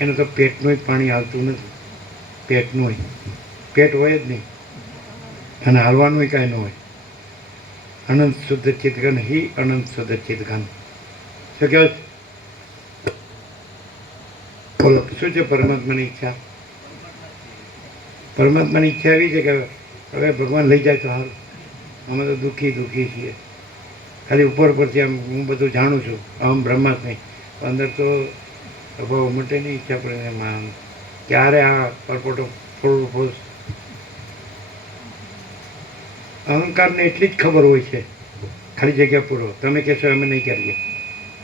એનું તો પેટનું જ પાણી હાલતું નથી. પેટનું પેટ હોય જ નહીં, અને હાલવાનું કાંઈ ન હોય. અનંત શુદ્ધ ચિતગન હિ અનંત શુદ્ધ ચિતગન. શું કહેવાય? બોલો શું છે પરમાત્માની ઈચ્છા? પરમાત્માની ઈચ્છા એવી છે કે હવે ભગવાન લઈ જાય તો સારું. અમે તો દુઃખી છીએ. ખાલી ઉપર પરથી આમ હું બધું જાણું છું, આમ બ્રહ્માસ્મી, અંદર તો અભાવ માટે નહીં ઈચ્છા પડે એમાં ક્યારે આ પરપોટો ફૂલ. અહંકારને એટલી જ ખબર હોય છે, ખાલી જગ્યા પૂરો. તમે કહેશો અમે નહીં કરીએ.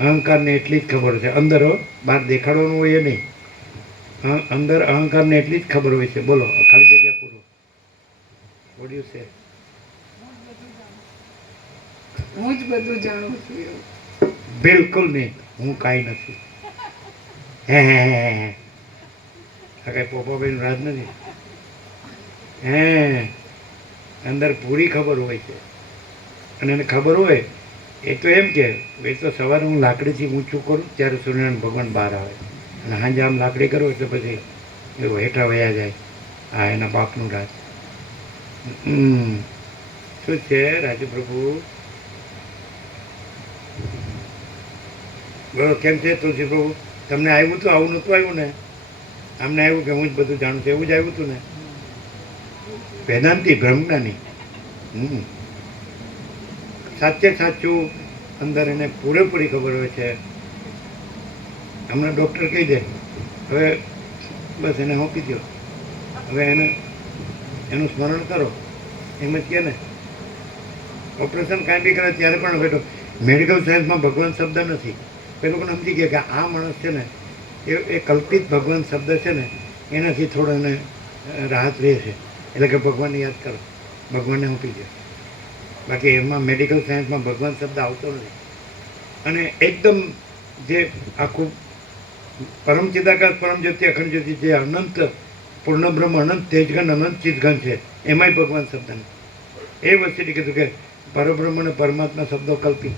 અહંકારને એટલી જ ખબર છે, અંદર બહાર દેખાડવાનું હોય એ નહીં. અંદર અહંકારને એટલી જ ખબર હોય છે. બોલો, ખાલી જગ્યા પૂરો. વોડ્યું છે હું જ બધું જાણું છું એવું. બિલકુલ નહીં, હું કાંઈ નથી. હે હે હે હે આ કાંઈ પોપાભાઈનું રાજ નથી. હે અંદર પૂરી ખબર હોય છે. અને એને ખબર હોય એ તો એમ કે એ તો સવારે હું લાકડીથી ઊંચું કરું ત્યારે સૂર્યનારાયણ ભગવાન બહાર આવે, અને સાંજે આમ લાકડી કરું એટલે પછી એવું હેઠા વયા જાય. હા, એના બાપનું રાજ. શું છે રાજુ પ્રભુ? બોલો કેમ છે તુલસી પ્રભુ? તમને આવ્યું હતું? આવું નહોતું આવ્યું ને? અમને આવ્યું કે હું જ બધું જાણું છું, એવું જ આવ્યું હતું ને? વેદાંતિ બ્રહ્મજ્ઞાની. સાચે સાચું અંદર એને પૂરેપૂરી ખબર હોય છે. હમણાં ડૉક્ટર કહી દે હવે બસ એને સોંપી દો, હવે એનું સ્મરણ કરો, એમ જ કહે ને. ઓપરેશન કાંઈ બી કરે ત્યારે પણ બેઠો મેડિકલ સાયન્સમાં ભગવાન શબ્દ નથી. એ લોકોને સમજી ગયા કે આ માણસ છે ને એ કલ્પિત ભગવાન શબ્દ છે ને એનાથી થોડો એને રાહત રહે છે. એટલે કે ભગવાનને યાદ કરો, ભગવાનને સોંપી દો. બાકી એમાં મેડિકલ સાયન્સમાં ભગવાન શબ્દ આવતો નથી. અને એકદમ જે આખું પરમ ચિદાકાશ, પરમ જ્યોતિ, અખંડ જ્યોતિ, જે અનંત પૂર્ણ બ્રહ્મ, અનંત તેજગન, અનંત ચિતગન છે, એમાંય ભગવાન શબ્દ નથી. એ વસ્તુથી કીધું કે પરબ્રહ્મ અને પરમાત્મા શબ્દો કલ્પિત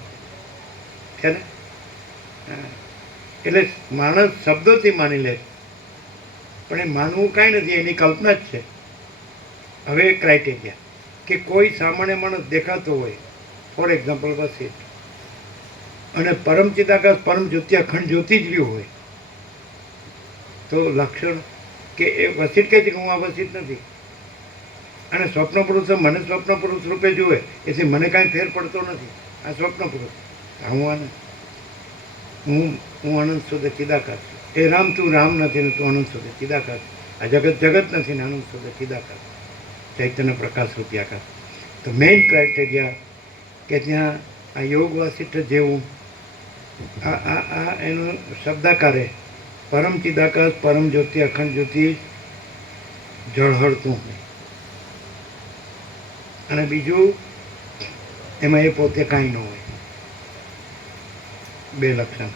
છે ને. એટલે માણસ શબ્દોથી માની લે, પણ એ માનવું કાંઈ નથી, એની કલ્પના જ છે. હવે ક્રાઇટેરિયા કે કોઈ સામાન્ય માણસ દેખાતો હોય, ફોર એક્ઝામ્પલ વસિત, અને પરમ ચિદાકાશ, પરમ જ્યોતિ, અખંડ જ્યોતિ જ રહ્યું હોય, તો લક્ષણ કે એ વસિત કહે છે કે હું આ વસિત નથી. અને સ્વપ્ન પુરુષ મને સ્વપ્ન પુરુષ રૂપે જુએ, એથી મને કાંઈ ફેર પડતો નથી. આ સ્વપ્ન પુરુષ, હું અનંત શુદ્ધ ચિદાકાશ. એ રામ તું રામ નથી ને તું અનંત શુદ્ધ ચિદાકાશ. આ જગત જગત નથી ને અનંત શુદ્ધ ચિદાકાશ, ચૈતન્ય પ્રકાશ રૂપિયાકાશ. તો મેઇન ક્રાઇટેરિયા કે ત્યાં આ યોગ વાસિષ્ઠ જેવું આ એનું શબ્દાકારે પરમ ચિદાકાશ, પરમ જ્યોતિ, અખંડ જ્યોતિ ઝળહળતું હોય. અને બીજું એમાં એ પોતે કાંઈ ન હોય. 2 લક્ષણ.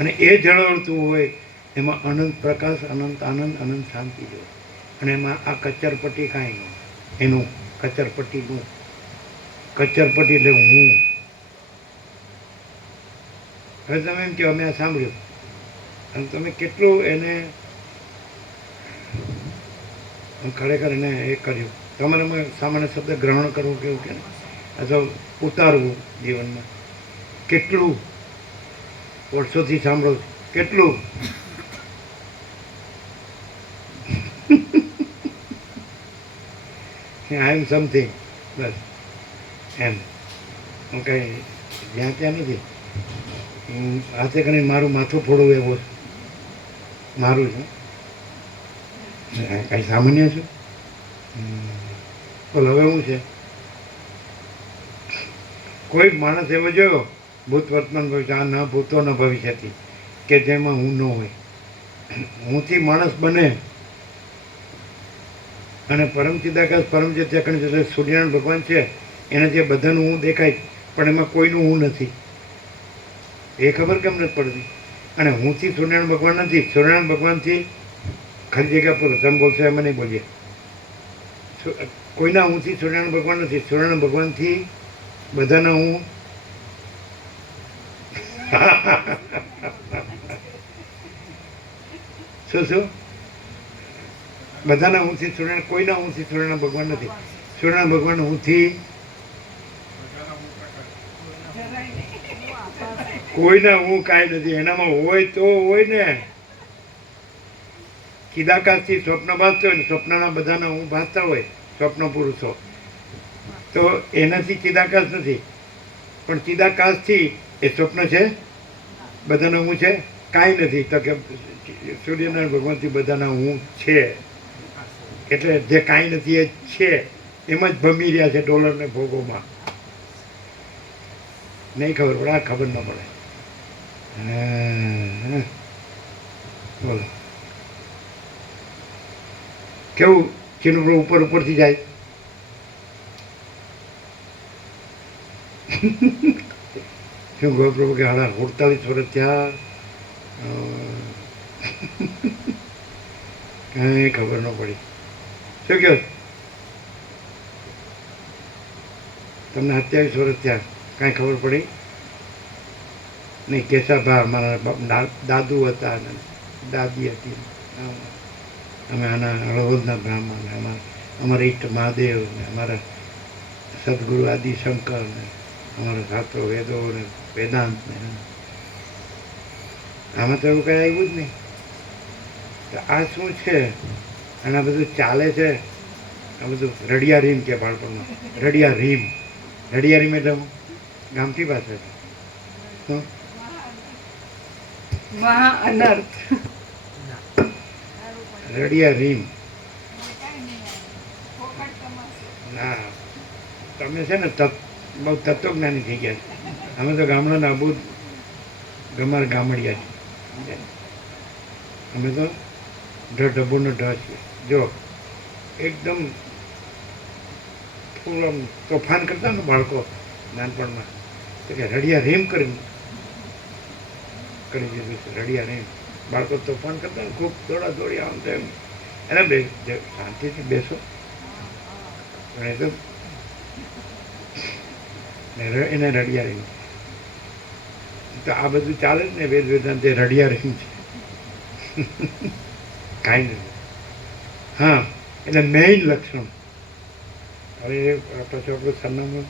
અને એ ઝળહળતું હોય એમાં અનંત પ્રકાશ, અનંત આનંદ, અનંત શાંતિ જો. અને એમાં આ કચરપટ્ટી કાંઈ ન હોય, એનું કચરપટ્ટીનું કચરપટ્ટી એટલે હું. હવે તમે એમ કહો અમે આ સાંભળ્યું અને તમે કેટલું એને ખરેખર એને એ કર્યું. તમારામાં સામાન્ય શબ્દ ગ્રહણ કરવું કેવું કે અથવા ઉતારવું જીવનમાં કેટલું વર્ષોથી સાંભળો છો? કેટલું આઈ એમ સમથિંગ બસ એમ. હું કંઈ જ્યાં ત્યાં નથી. હું હાથે કરીને મારું માથું ફોડવું એવો મારું છે. કાંઈ સામાન્ય છે? બોલ હવે હું છે? કોઈ માણસ એવો જોયો ભૂત વર્તમાન ભવિષ્ય, આ ન ભૂતો ન ભવિષ્યથી, કે જેમાં હું ન હોય. હુંથી માણસ બને અને પરમ ચિદાકાશ પરમ જે ત્યાં જે સૂર્યનારાયણ ભગવાન છે એને જે બધાનું હું દેખાય પણ એમાં કોઈનું હું નથી. એ ખબર કેમ નથી પડતી? અને હુંથી સૂર્યનારાયણ ભગવાન નથી, સૂર્યનારાયણ ભગવાનથી ખાલી જગ્યા પર તમે બોલશો એમાં નહીં બોલીએ. કોઈના હુંથી સૂર્યનારાયણ ભગવાન નથી, સૂર્યનારાયણ ભગવાનથી બધાના હું. શું બધાના હુંથી સૂર્યનારાયણ, કોઈના હુંથી સૂર્યનારાયણ ભગવાન નથી. સૂર્યનારાયણ ભગવાન હુંથી કોઈના હું કાંઈ નથી. એનામાં હોય તો હોય ને. ચિદાકાશથી સ્વપ્ન ભાસતો હોય ને સ્વપ્નના બધાના હું ભાસતા હોય સ્વપ્ન પુરુષો, તો એનાથી ચિદાકાશ નથી. પણ ચિદાકાશથી એ સ્વપ્ન છે, બધાના હું છે, કાંઈ નથી. તો કે સૂર્યનારાયણ ભગવાનથી બધાના હું છે. એટલે જે કાંઈ નથી એ છે, એમાં જ ભમી રહ્યા છે ડોલરને ભોગોમાં. નહીં ખબર પડે, આ ખબર ન પડે. બોલો કેવું ચીનું ઉપર ઉપરથી જાય. શું કહો પ્રભુ કે હાડા 48 વર્ષ થયા, કાંઈ ખબર ન પડી. શું કહો તમને? 27 વર્ષ થયા, કાંઈ ખબર પડી નહીં. કેશાભા અમારા દાદુ હતા ને દાદી હતી. અમે આના હળવદના બ્રાહ્મણ, અમારા ઈષ્ટ મહાદેવ ને અમારા સદગુરુ આદિશંકર ને અમારા શાસ્ત્રો વેદો ને વેદાંત ને આમાં તો એવું કંઈ આવ્યું જ નહીં. તો આ શું છે? અને આ બધું ચાલે છે. આ બધું રડિયા રીમ કે બાળપણમાં રડિયા રીમ. રડિયા રીમ એટલે ગામથી પાસે શું મહા અનર્થ. રડિયા રીમ ના, તમે છે ને બહુ તત્વજ્ઞાની થઈ ગયા છે. અમે તો ગામડાના અબૂત ગમાર ગામડિયા છીએ. અમે તો ઢબુનો ઢ છીએ. જો એકદમ ફૂલ આમ તોફાન કરતા ને બાળકો નાનપણમાં, તો કે રડિયા રીમ કરી દીધું છે. રડિયા રીમ બાળકો તોફાન કરતા ને ખૂબ દોડા દોડી આમ તેમ. એને શાંતિથી બેસો. પણ એ તો એને રડિયા રીમ. તો આ બધું ચાલે જ ને વેદ વેદાંત એ રડિયા રીમ છે. કાંઈ નથી. હા, એટલે મેઇન લક્ષણ. હવે પાછું આપણું સરનામું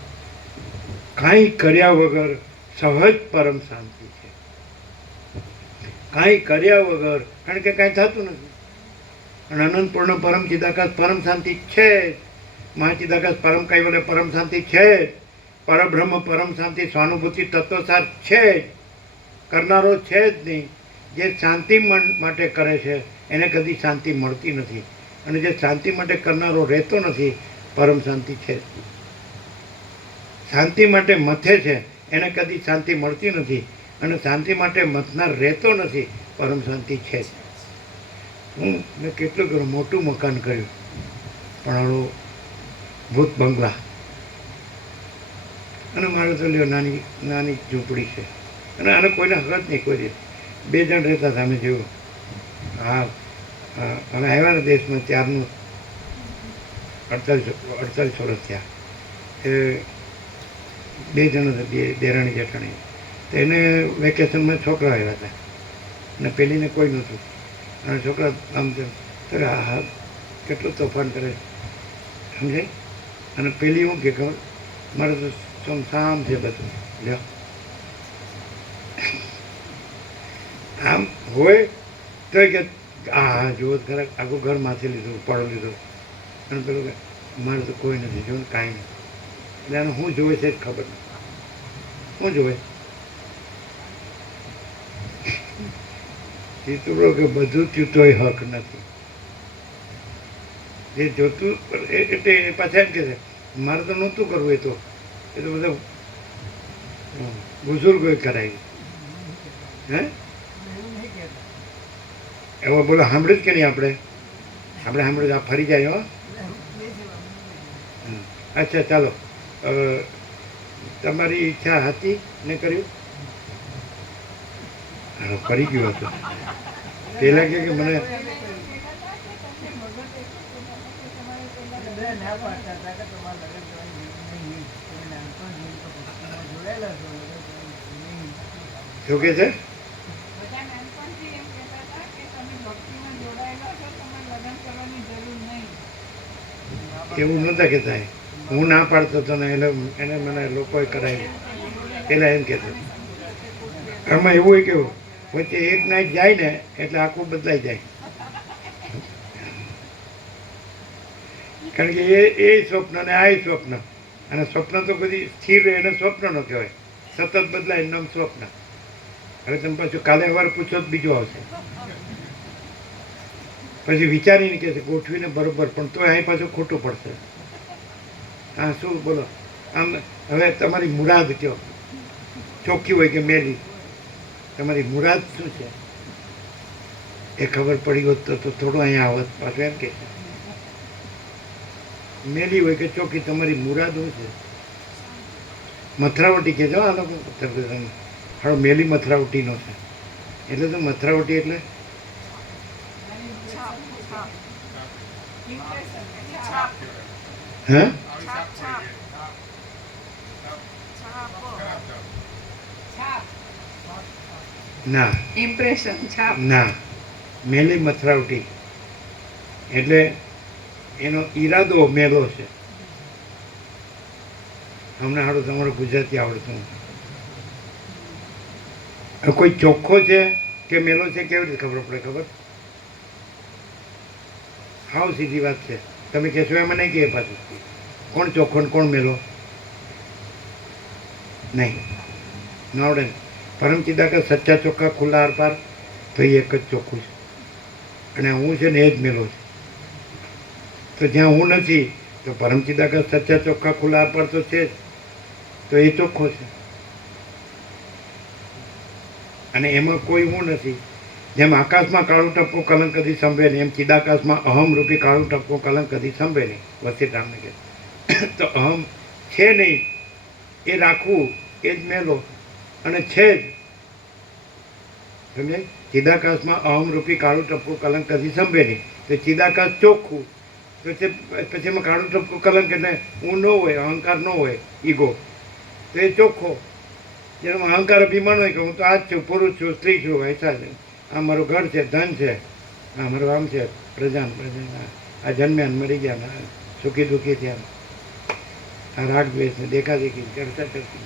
કાંઈ કર્યા વગર સહજ પરમ શાંતિ છે. કાંઈ કર્યા વગર, કારણ કે કાંઈ થતું નથી. અને અનંતપૂર્ણ પરમ ચિદાકાશ પરમ શાંતિ છે જ. મહાચિદાકાશ પરમ કૈવલ્ય પરમ શાંતિ છે જ. પરબ્રહ્મ પરમ શાંતિ સ્વાનુભૂતિ તત્વસાર છે જ. કરનારો છે જ નહીં. જે શાંતિ માટે કરે છે એને કદી શાંતિ મળતી નથી. અને જે શાંતિ માટે કરનારો રહેતો નથી, પરમ શાંતિ છે. શાંતિ માટે મથે છે એને કદી શાંતિ મળતી નથી. અને શાંતિ માટે મથનાર રહેતો નથી, પરમ શાંતિ છે. મેં કેટલું કર્યું, મોટું મકાન કર્યું, પણ હાલો ભૂત બંગલા. અને મારે તો લ્યો નાની નાની ઝૂંપડી છે. અને આને કોઈને હક જ નહીં. કોઈ 2 જણ રહેતા હતા અમે જેવું. હા, અમે આવ્યા ને દેશમાં ત્યારનું 48 વર્ષ થયા. એ 2 જણ હતા, 2 દેરાણી જેઠાણી. તો એને વેકેશનમાં છોકરા આવ્યા હતા અને પેલીને કોઈ નહોતું. અને છોકરા આમ તેમ તો હા કેટલું તોફાન કરે સમજાય. અને પેલી હું કે ખબર મારે તો સમસામ છે બધું લ્યો આમ હોય તો કે હા જુઓ ખરા આખું ઘર માથે લીધું ઉપાડો લીધો. અને પેલું કે મારે તો કોઈ નથી જોયું કાંઈ નહીં. એટલે આને શું જોવે છે જ ખબર નથી શું જોવે. ચિત્રો કે બધું થયું તોય હક નથી. જે જોતું એટલે પાછા એમ કે છે મારે તો નહોતું કરવું. એ તો બધા બુઝુર્ગોએ કરાવ્યું. હે એવો બોલો સાંભળ્યું જ કે નહીં આપણે સાંભળ્યું આ ફરી જાય હો. અચ્છા ચાલો તમારી ઈચ્છા હતી ને કર્યું હા કરી ગયું હતું. પેલા કે મને બે ના પાડતા હતા કે તમારે લગ્ન કરવાની જરૂર નહીં. તમે નાનપણથી તો ભક્તિમાં જોડાયેલા છો, લગ્ન કરવાની નહીં. શું કે છે બધા નાનપણથી એમ કહેતા હતા કે તમે ભક્તિમાં જોડાયેલા છો, તમારે લગ્ન કરવાની જરૂર નહીં. એવું નહોતા કહેતા. હું ના પાડતો હતો ને એને મને લોકોએ કરાવ્યું. પેલા એમ કહેતો આમાં એવું હોય કેવું વચ્ચે એક નાઈટ જાય ને એટલે આખું બદલાઈ જાય. કારણ કે એ સ્વપ્ન ને આ સ્વપ્ન. અને સ્વપ્ન તો બધી સ્થિર રહે એને સ્વપ્ન નો કહેવાય. સતત બદલાય એનું નામ સ્વપ્ન. હવે તમે પાછું કાલે સવારે પૂછો તો બીજું આવશે. પછી વિચારીને કહે છે ગોઠવીને બરોબર પણ તો અહીં પાછું ખોટું પડશે. હા શું બોલો આમ હવે તમારી મુરાદ કયો ચોખ્ખી હોય કે મેલી. તમારી મુરાદ શું છે એ ખબર પડી હોત તો થોડું અહીંયા આવત. પાછું એમ કે મેલી હોય કે ચોખ્ખી તમારી મુરાદ શું છે. મથરાવટી કહેજો આ લોકો હાલો મેલી મથરાવટીનો છે. એટલે તો મથરાવટી એટલે હે ના ઇમ્પ્રેશન છાપ. ના મેલી મથરાવટી એટલે એનો ઈરાદો મેલો છે. હમણાં હાડું તમારું ગુજરાતી આવડતું નથી. કોઈ ચોખ્ખો છે કે મેલો છે કેવી રીતે ખબર પડે ખબર. હાવ સીધી વાત છે. તમે કહેશો એમાં નહીં કહે પાછું કોણ ચોખ્ખો ને કોણ મેલો નહીં ન આવડે ને. પરમચિદાકા સચ્ચા ચોખ્ખા ખુલ્લા આરપાર તો એ એક જ ચોખ્ખું છે. અને હું છે ને એ જ મેલો છે. તો જ્યાં હું નથી તો પરમચિદાકા સચ્ચા ચોખ્ખા ખુલ્લા આરપાર તો છે જ. તો એ ચોખ્ખો છે. અને એમાં કોઈ હું નથી. જેમ આકાશમાં કાળું ટપકું કલંક કદી સંભે નહીં એમ ચિદાકાશમાં અહમ રૂપી કાળું ટપકું કલંક કદી સંભે નહીં. વસીરામને કહે તો અહમ છે નહીં એ રાખવું એ જ મેલો અને છે જ. સમજાય. ચિદાકાશમાં અહમ રૂપી કાળું ટપકું કલંક કદી સંભે નહીં. તો ચિદાકાશ ચોખ્ખું તો પછી એમાં કાળું ટપકું કલંક એટલે હું ન હોય અહંકાર ન હોય ઈગો તો એ ચોખ્ખો. જેમાં અહંકાર અભિમાન હોય કે હું તો આ જ છું પુરુષ છું સ્ત્રી છું વૈસા છે આ મારું ઘર છે ધન છે આ મારું આમ છે પ્રજા આ જન્મ્યા ને મરી ગયા ને સુખી દુઃખી થયા આ રાગ દ્વેષ ને દેખાદેખી ચર્ચા કરતી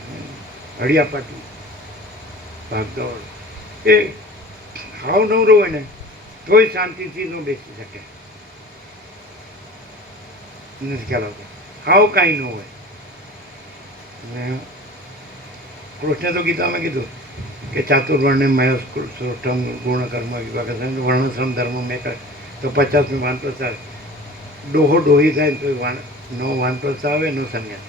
હળિયાપાટી ભાગદોડ એ હાવ નવરો હોય ને તોય શાંતિથી ન બેસી શકે. નથી ખ્યાલ આવતો. હાવ કાંઈ ન હોય. ને કૃષ્ણે તો ગીતામાં કીધું કે ચાતુર્વર્ણે મયસ્કૃષ્ટમ ગુણ કર્મ વિભાગ વર્ણશ્રમ ધર્મ મેં કરે તો 50મી વાનપ્રસ્થા ડોહો ડોહી થાય ને તો નો વાનપ્રસ્થા આવે નો સંન્યાસ.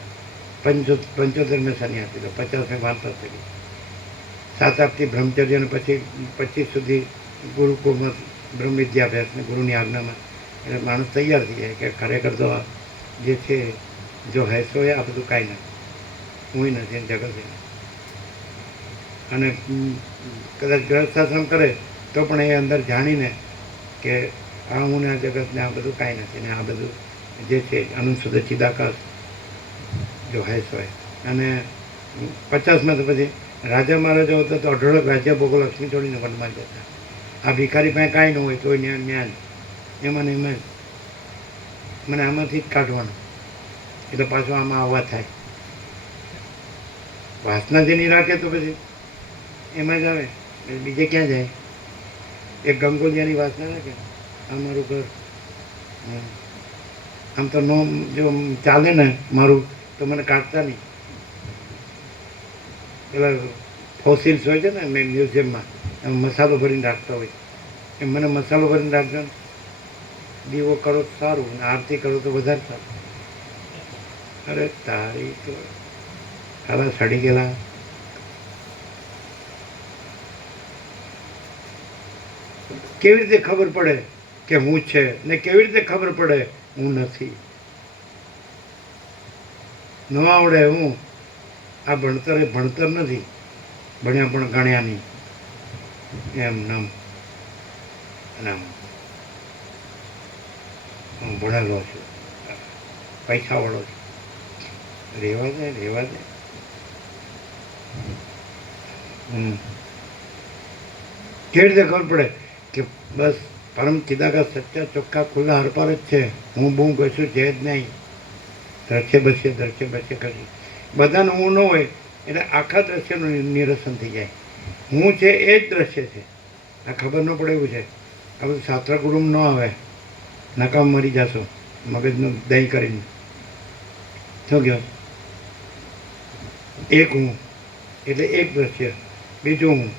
75મેં સંન્યાસી તો 50મી વાનપ્રસ્થા કીધું. 7 આપથી બ્રહ્મચર્ય અને પછી 25 સુધી ગુરુકુળમાં બ્રહ્મ વિદ્યાભ્યાસ ને ગુરુની આજ્ઞામાં એટલે માણસ તૈયાર થઈ જાય કે ખરેખર તો જે છે જો હેસો એ આ બધું કાંઈ નથી. હું નથી જગત નથી. અને કદાચ ગ્રહસ્થાશ્રમ કરે તો પણ એ અંદર જાણીને કે આ હું ને આ જગતને આ બધું કાંઈ નથી ને આ બધું જે છે અનંત શુદ્ધ ચિદાકાશ જો હેસ હોય અને 50માં તો પછી રાજા મહારાજા હતા તો અઢળક રાજ્ય ભોગો લક્ષ્મી છોડીને વનમાં જતા. આ ભિખારી પાસે કાંઈ ન હોય તોય ન્યાય એમાં ને એમાં મને આમાંથી જ કાઢવાનું, એટલે પાછું આમાં આવવા થાય. વાસના જે નહીં રાખે તો પછી એમાં જ આવે, બીજે ક્યાં જાય? એક ગંગોલિયાની વાસના રાખે, આ મારું ઘર, આમ તો નો જો ચાલે ને મારું તો મને કાઢતા નહીં. પેલા ફોસિલ્સ હોય છે ને મેં મ્યુઝિયમમાં એમાં મસાલો ભરીને રાખતા હોય, એમ મને મસાલો ભરીને રાખજો ને, દીવો કરો તો સારું ને આરતી કરો તો વધારે સારું. અરે તારી તો ખાલા સડી ગયેલા. કેવી રીતે ખબર પડે કે હું છે ને કેવી રીતે ખબર પડે હું નથી? ન આવડે હું આ ભણતર એ ભણતર નથી, ભણ્યા પણ ગણ્યા નહીં એમ નમ. અને હું ભણેલો છું, પૈસાવાળો છું, રહેવા દે રહેવા દે. કેવી રીતે ખબર પડે કે બસ પરમ ચિદાકા સચ્ચા ચોખ્ખા ખુલ્લા હરપાર જ છે, હું બહુ કશું છે જ નહીં, દ્રશ્ય બસે કરી બધાનું હું ન હોય એટલે આખા દ્રશ્યનું નિરસન થઈ જાય. હું છે એ જ દ્રશ્ય છે, આ ખબર ન પડે એવું છે. આ બધું શાસ્ત્ર ગુરુમ ન આવે, નકામ મરી જશો મગજનું દહીં કરીને. શું કહો? એક હું એટલે એક દ્રશ્ય, બીજું હું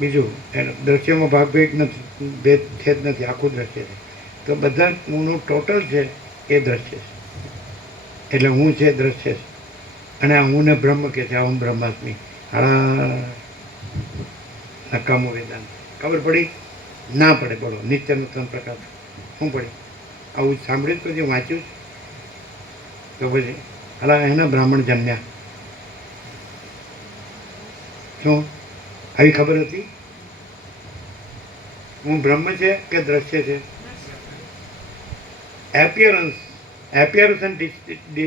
બીજું. એને દ્રશ્યમાં ભાગ ભેદ નથી, ભેદ છે જ નથી, આખું દ્રશ્ય છે. તો બધા હુંનું ટોટલ છે એ દ્રશ્ય છે, એટલે હું છે દ્રશ્ય છે. અને આ હું ને બ્રહ્મ કે છે, હું બ્રહ્માસ્મી. નકામો વેદાંત. ખબર પડી? ના પડે. બોલો નિત્યનું ત્રણ પ્રકાર શું પડી? આવું સાંભળ્યું તો જે વાંચ્યું તો પછી હાલા એના બ્રાહ્મણ જન્મ્યા. શું આવી ખબર હતી? હું બ્રહ્મ છે કે દ્રશ્ય છે? Appearance and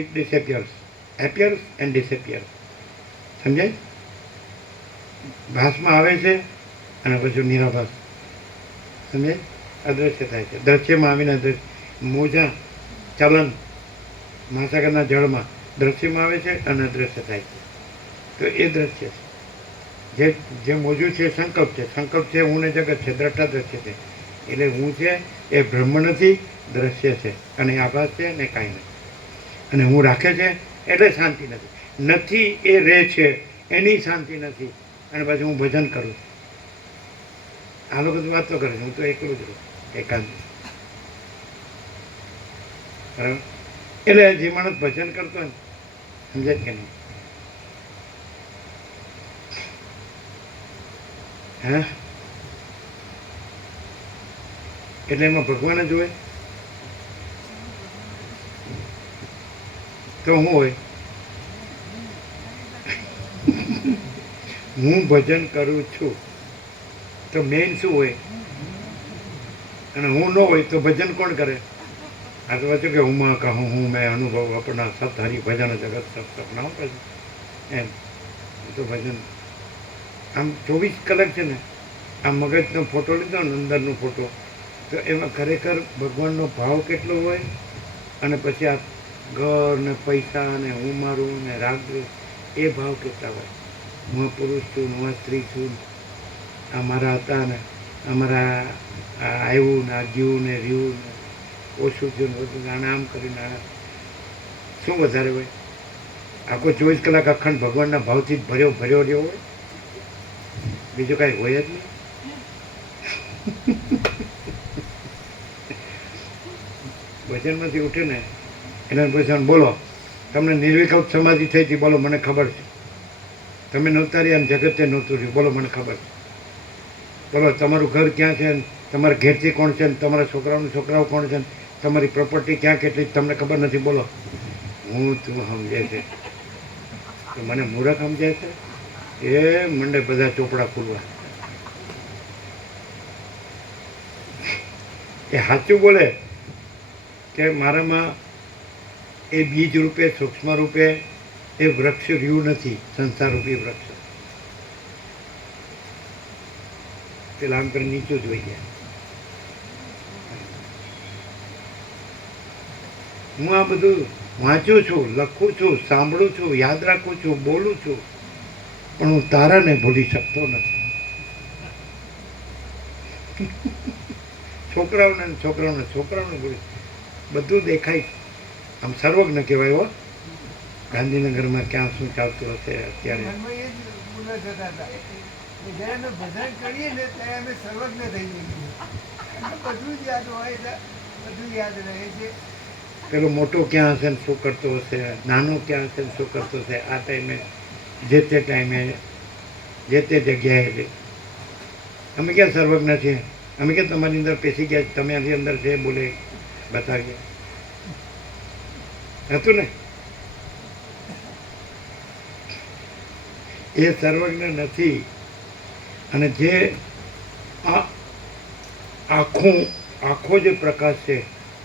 disappears, appears and disappears. સમજાય? ભાસમાં આવે છે અને પછી નિરાભાસ. સમજાય? અદ્રશ્ય થાય છે. દ્રશ્યમાં આવીને મોજા ચલન મહાસાગરના જળમાં દ્રશ્યમાં આવે છે અને અદ્રશ્ય થાય છે. તો એ દ્રશ્ય છે. જે મોજું છે સંકલ્પ છે, સંકલ્પ છે હું ને જગત છે, દ્રષ્ટા દ્રશ્ય છે. એટલે હું છે એ બ્રહ્મ નથી, દ્રશ્ય છે. અને આભાસ છે ને કાંઈ નથી. અને હું રાખે છે એટલે શાંતિ નથી. નથી એ રહે છે એની શાંતિ નથી. અને પછી હું ભજન કરું છું. આ લોકો બધી વાતો કરે છે, હું તો એકલું જ રહું, એકાંત. બરાબર? એટલે જે માણસ ભજન કરતો હોય ને, સમજાય કે નહીં? હા, એટલે એમાં ભગવાન જ હોય તો શું હોય? હું ભજન કરું છું તો મેઇન શું હોય? અને હું ન હોય તો ભજન કોણ કરે? આ તો વાંચ્યું કે હુંમાં કહું હું મેં અનુભવ આપણા સત હરિ ભજન જગત સત સપના પછી એમ. તો ભજન આમ 24 કલાક છે ને, આ મગજનો ફોટો લીધો ને અંદરનો ફોટો, તો એમાં ખરેખર ભગવાનનો ભાવ કેટલો હોય. અને પછી આ ઘર ને પૈસા ને હું મારું ને રાગ એ ભાવ કેટલા હોય. હું પુરુષ છું, હું સ્ત્રી છું, આ મારા હતા ને અમારા આવ્યું ને આ જીવું ને રહ્યું ને ઓછું થયું ને બધું આને આમ કરીને આને શું વધારે હોય? આખો 24 કલાક અખંડ ભગવાનના ભાવથી જ ભર્યો રહ્યો હોય, બીજું કાંઈ હોય જ નહીં. ભજનમાંથી ઉઠે ને એના પછી બોલો તમને નિર્વિકલ્પ સમાધિ થઈ હતી, બોલો મને ખબર છે. તમે નહોતા રહ્યા અને જગતે નહોતું રહ્યું, બોલો મને ખબર છે. બોલો તમારું ઘર ક્યાં છે, તમારા ઘેરથી કોણ છે, તમારા છોકરાઓ કોણ છે, તમારી પ્રોપર્ટી ક્યાં કેટલી તમને ખબર નથી. બોલો હું તું સમજે છે તો મને મૂરખ સમજાય છે? એ મંડે બધા ચોપડા ખુલવા. એ સાચું બોલે કે મારામાં એ બીજ રૂપે સૂક્ષ્મ રૂપે એ વૃક્ષ રહ્યું નથી, સંસારરૂપી વૃક્ષ. પેલા આમ કરી નીચું જોઈ જાય. હું આ બધું વાંચું છું, લખું છું, સાંભળું છું, યાદ રાખું છું, બોલું છું, પણ હું તારાને ભૂલી શકતો નથી. છોકરાઓને ભૂલી બધું દેખાય. આમ સર્વજ્ઞ કહેવાય. હો, ગાંધીનગરમાં ક્યાં શું ચાલતું હશે અત્યારે. મનમાં એ જ બોલા જતા હતા કે જ્યારે અમે ભજન કરીએ ને ત્યારે અમે સર્વજ્ઞ થઈ જઈએ. એમને બધું જ યાદ હોય છે, બધું યાદ રહે છે. પેલો મોટો ક્યાં હશે ને શું કરતો હશે, નાનો ક્યાં હશે ને શું કરતો હશે, આ ટાઈમે જે તે ટાઈમે જે તે જગ્યાએ. અમે ક્યાં સર્વજ્ઞ છીએ? અમે ક્યાં તમારી અંદર પેસી ગયા, તમે આની અંદર છે બોલે બતાવીએ. હતું ને? એ સર્વજ્ઞ નથી. અને જે આખો જે પ્રકાશ છે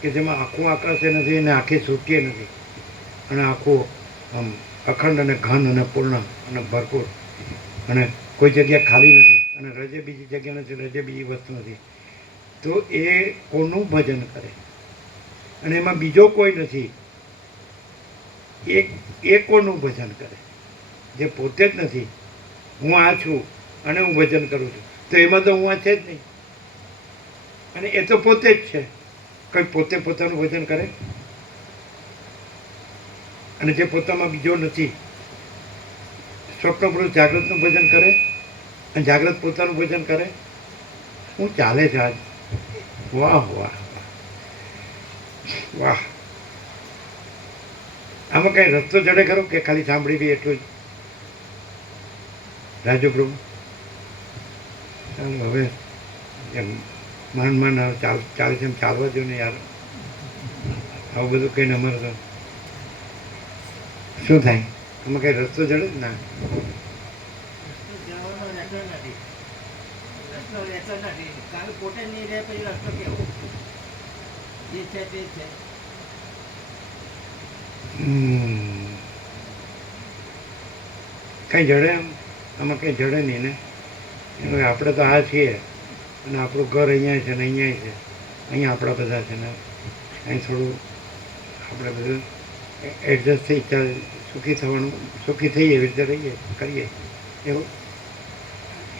કે જેમાં આખું આકાશ નથી અને આખી સૃષ્ટિ નથી, અને આખું આમ અખંડ અને ઘન અને પૂર્ણ અને ભરપૂર, અને કોઈ જગ્યા ખાલી નથી, અને રજે બીજી જગ્યા નથી, રજે બીજી વસ્તુ નથી, તો એ કોનું ભજન કરે? અને એમાં બીજો કોઈ નથી. એ કોનું ભજન કરે? જે પોતે જ નથી. હું આ છું અને હું ભજન કરું છું, તો એમાં તો હું આ છે જ નહીં. અને એ તો પોતે જ છે. કોઈ પોતે પોતાનું ભજન કરે? અને જે પોતામાં બીજો નથી, સ્વપ્ન પુરુષ જાગૃતનું ભજન કરે, અને જાગૃત પોતાનું ભજન કરે. શું ચાલે છે આજ? વાહ વાહ વાહ. આમાં કઈ રસ્તો જડે ખરો કે ખાલી સાંભળી બી એટલું જ? રાજુ પ્રભુ, ચાલો હવે એમ માંડ ચાલે છે એમ ચાલવા દો ને યાર. આવું બધું કહીને અમારે તો શું થાય? આમાં કઈ રસ્તો જડે જ ના? જવાનો રહેતો નથી, રસ્તો રહેતો નથી. કારણ પોતે નહીં રહે પછી રસ્તો કેવો? જે છે તે છે. કઈ જડે આમાં કઈ જડે નહીં ને. એનું આપણે તો આ છીએ, અને આપણું ઘર અહીંયા છે ને અહીંયા છે, અહીંયા આપણા બધા છે ને અહીં થોડું આપણે બધું એડજસ્ટ થઈ ચાલ, સુખી થવાનું, સુખી થઈએ એવી રીતે રહીએ કરીએ. એવું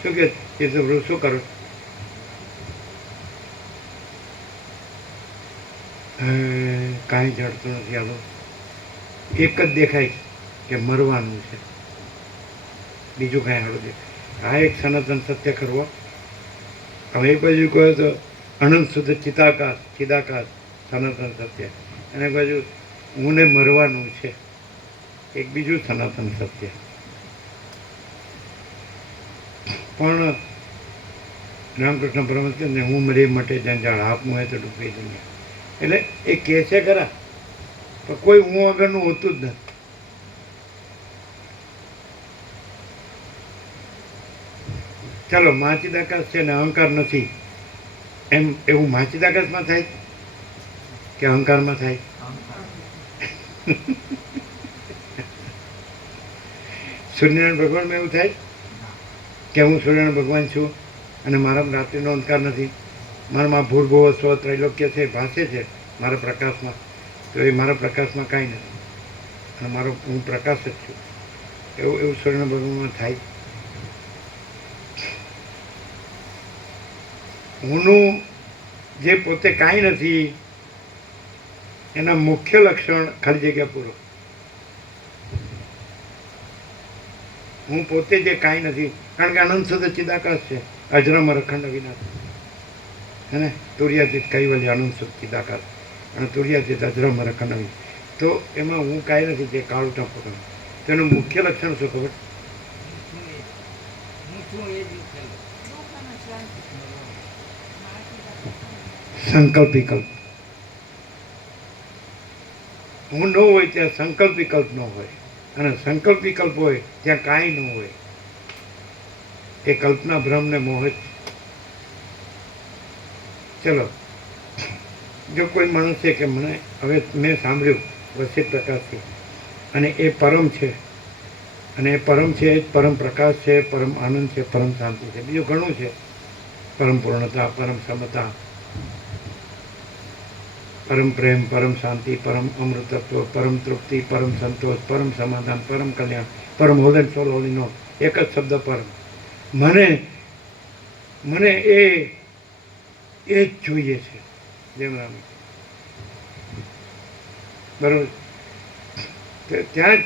શું કે એ તો શું કરું? કાંઈ જડતું નથી. આ તો એક જ દેખાય કે મરવાનું છે, બીજું કાંઈ હાડું દેખાય. આ એક સનાતન સત્ય કરવો. હવે એક બાજુ કહો તો અનંત શુદ્ધ ચિદાકાશ સનાતન સત્ય, અને એક બાજુ ઊને મરવાનું છે, એક બીજું સનાતન સત્ય. પણ રામકૃષ્ણ પરમહંસ કહે ને, હું મરી મટે જંજાળ, આપનું હોય તો ડૂબી દુનિયા. એટલે એ કહે છે ખરા, પણ કોઈ હું આગળનું હોતું જ નથી. ચાલો માચિદાકાશ છે ને અહંકાર નથી, એમ એવું માચિદાકાશમાં થાય કે અહંકારમાં થાય? સૂર્યનારાયણ ભગવાનમાં એવું થાય કે હું સૂર્યનારાયણ ભગવાન છું અને મારામાં રાત્રિનો અંધકાર નથી, મારામાં ભૂર્ભુવ સ્વ ત્રૈલોક્ય છે, ભાષે છે મારા પ્રકાશમાં, તો એ મારા પ્રકાશમાં કાંઈ નથી, અને મારો હું પ્રકાશ જ છું. એવું સૂર્યનારાયણ ભગવાનમાં થાય? હુંનું જે પોતે કાંઈ નથી એના મુખ્ય લક્ષણ ખાલી જગ્યા પૂરો. હું પોતે જે કાંઈ નથી, કારણ કે અનંત શુદ્ધ ચિદાકાશ છે, અજરામર અખંડ અવિનાશ. હે ને? તુર્યાતીત કૈવલ્ય અનંત શુદ્ધ ચિદાકાશ, અને તુર્યાતીત અજરામર અખંડ અવિનાશ. તો એમાં હું કાંઈ નથી જે કાળું ટપકું. તેનું મુખ્ય લક્ષણ શું ખબર? સંકલ્પ વિકલ્પ. હું ન હોય ત્યાં સંકલ્પ વિકલ્પ ન હોય, અને સંકલ્પ વિકલ્પ હોય ત્યાં કાંઈ ન હોય. એ કલ્પના ભ્રમને મોહ જ. ચલો, જો કોઈ માણસ છે કે મને હવે મેં સાંભળ્યું વસિત પ્રકાશથી, અને એ પરમ છે, અને એ પરમ છે, એ જ પરમ પ્રકાશ છે, પરમ આનંદ છે, પરમ શાંતિ છે. બીજું ઘણું છે, પરમ પૂર્ણતા, પરમ સમતા, પરમ પ્રેમ, પરમ શાંતિ, પરમ અમૃતત્વ, પરમ તૃપ્તિ, પરમ સંતોષ, પરમ સમાધાન, પરમ કલ્યાણ, પરમ હોલ એન્ડ સોલ હોલીનો એક જ શબ્દ પરમ. મને એ જ જોઈએ છે. જેમ રામ બરોબર, ત્યાં જ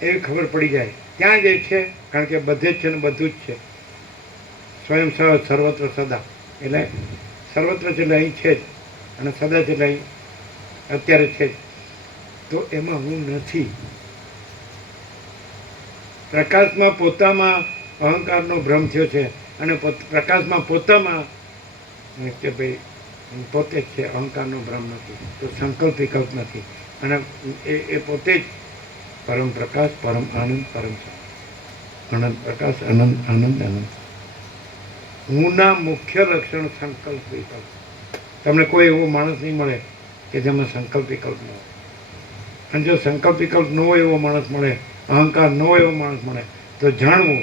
એ ખબર પડી જાય, ત્યાં જ એ છે. કારણ કે બધે જ છે ને બધું જ છે. સ્વયં સહજ સર્વત્ર સદા, એટલે સર્વત્ર છે એટલે અહીં છે જ, અને સદા છે એટલે અહીં અત્યારે છે જ. તો એમાં હું નથી. પ્રકાશમાં પોતામાં અહંકારનો ભ્રમ થયો છે, અને પ્રકાશમાં પોતામાં કે ભાઈ પોતે જ છે, અહંકારનો ભ્રમ નથી. તો સંકલ્પ વિકલ્પ નથી, અને એ પોતે જ પરમ પ્રકાશ, પરમ આનંદ, પરમ આનંદ પ્રકાશ, આનંદ આનંદ આનંદ. હુંના મુખ્ય લક્ષણ સંકલ્પ વિકલ્પ. તમને કોઈ એવો માણસ નહીં મળે કે જેમાં સંકલ્પ વિકલ્પ ન હોય. અને જો સંકલ્પ વિકલ્પ ન હોય એવો માણસ મળે, અહંકાર ન હોય એવો માણસ મળે, તો જાણવું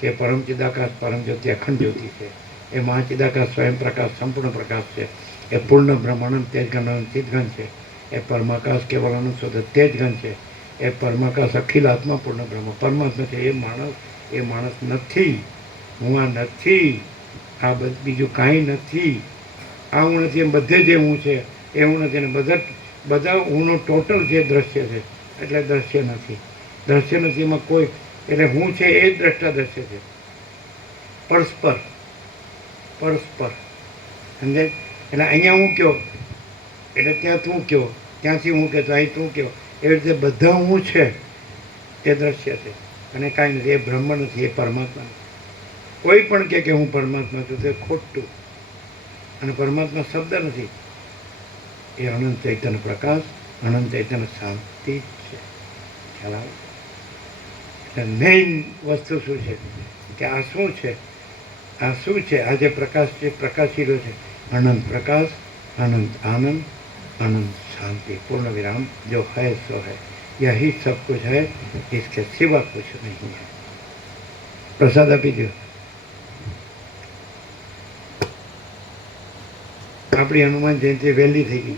કે પરમ ચિદાકાશ, પરમ જ્યોતિ, અખંડ જ્યોતિ છે. એ મહાચિદાકાશ, સ્વયં પ્રકાશ, સંપૂર્ણ પ્રકાશ છે. એ પૂર્ણ બ્રહ્માનંદ તેજગણ ચિદગણ છે. એ પરમાકાશ કેવલ અનંત શુદ્ધ તેજગણ છે. એ પરમાકાશ અખિલ આત્મા પૂર્ણ બ્રહ્મ પરમાત્મા છે. એ માણસ નથી. હું આ નથી. આ બીજું કાંઈ નથી. આ હું નથી. એમ બધે જે હું છે એ હું નથી. અને બધા હુંનો ટોટલ જે દ્રશ્ય છે એટલે દ્રશ્ય નથી. દ્રશ્ય નથી એમાં કોઈ, એટલે હું છે એ જ દ્રષ્ટા દ્રશ્ય છે. પરસ્પર સમજાય? એટલે અહીંયા હું કયો એટલે ત્યાં તું કયો, ત્યાંથી હું કહેતો અહીં તું કયો. એવી રીતે બધા હું છે એ દ્રશ્ય છે, અને કાંઈ નથી. એ બ્રહ્મ નથી, એ પરમાત્મા નથી. કોઈ પણ કે હું પરમાત્મા છું તે ખોટું. અને પરમાત્મા શબ્દ નથી, એ અનંત ચૈતન્ય પ્રકાશ, અનંત ચૈતન્ય શાંતિ છે. ખ્યાલ આવે? એટલે મેઇન વસ્તુ શું છે કે આ શું છે? આ શું છે? આ જે પ્રકાશ છે, પ્રકાશી રહ્યો છે. અનંત પ્રકાશ, અનંત આનંદ, अनंत शांति, पूर्ण विराम. जो है सो है, यही सब कुछ है, इसके सिवा कुछ नहीं है. प्रसाद આપી દો. આપણી હનુમાન જયંતિ વહેલી થઈ ગઈ.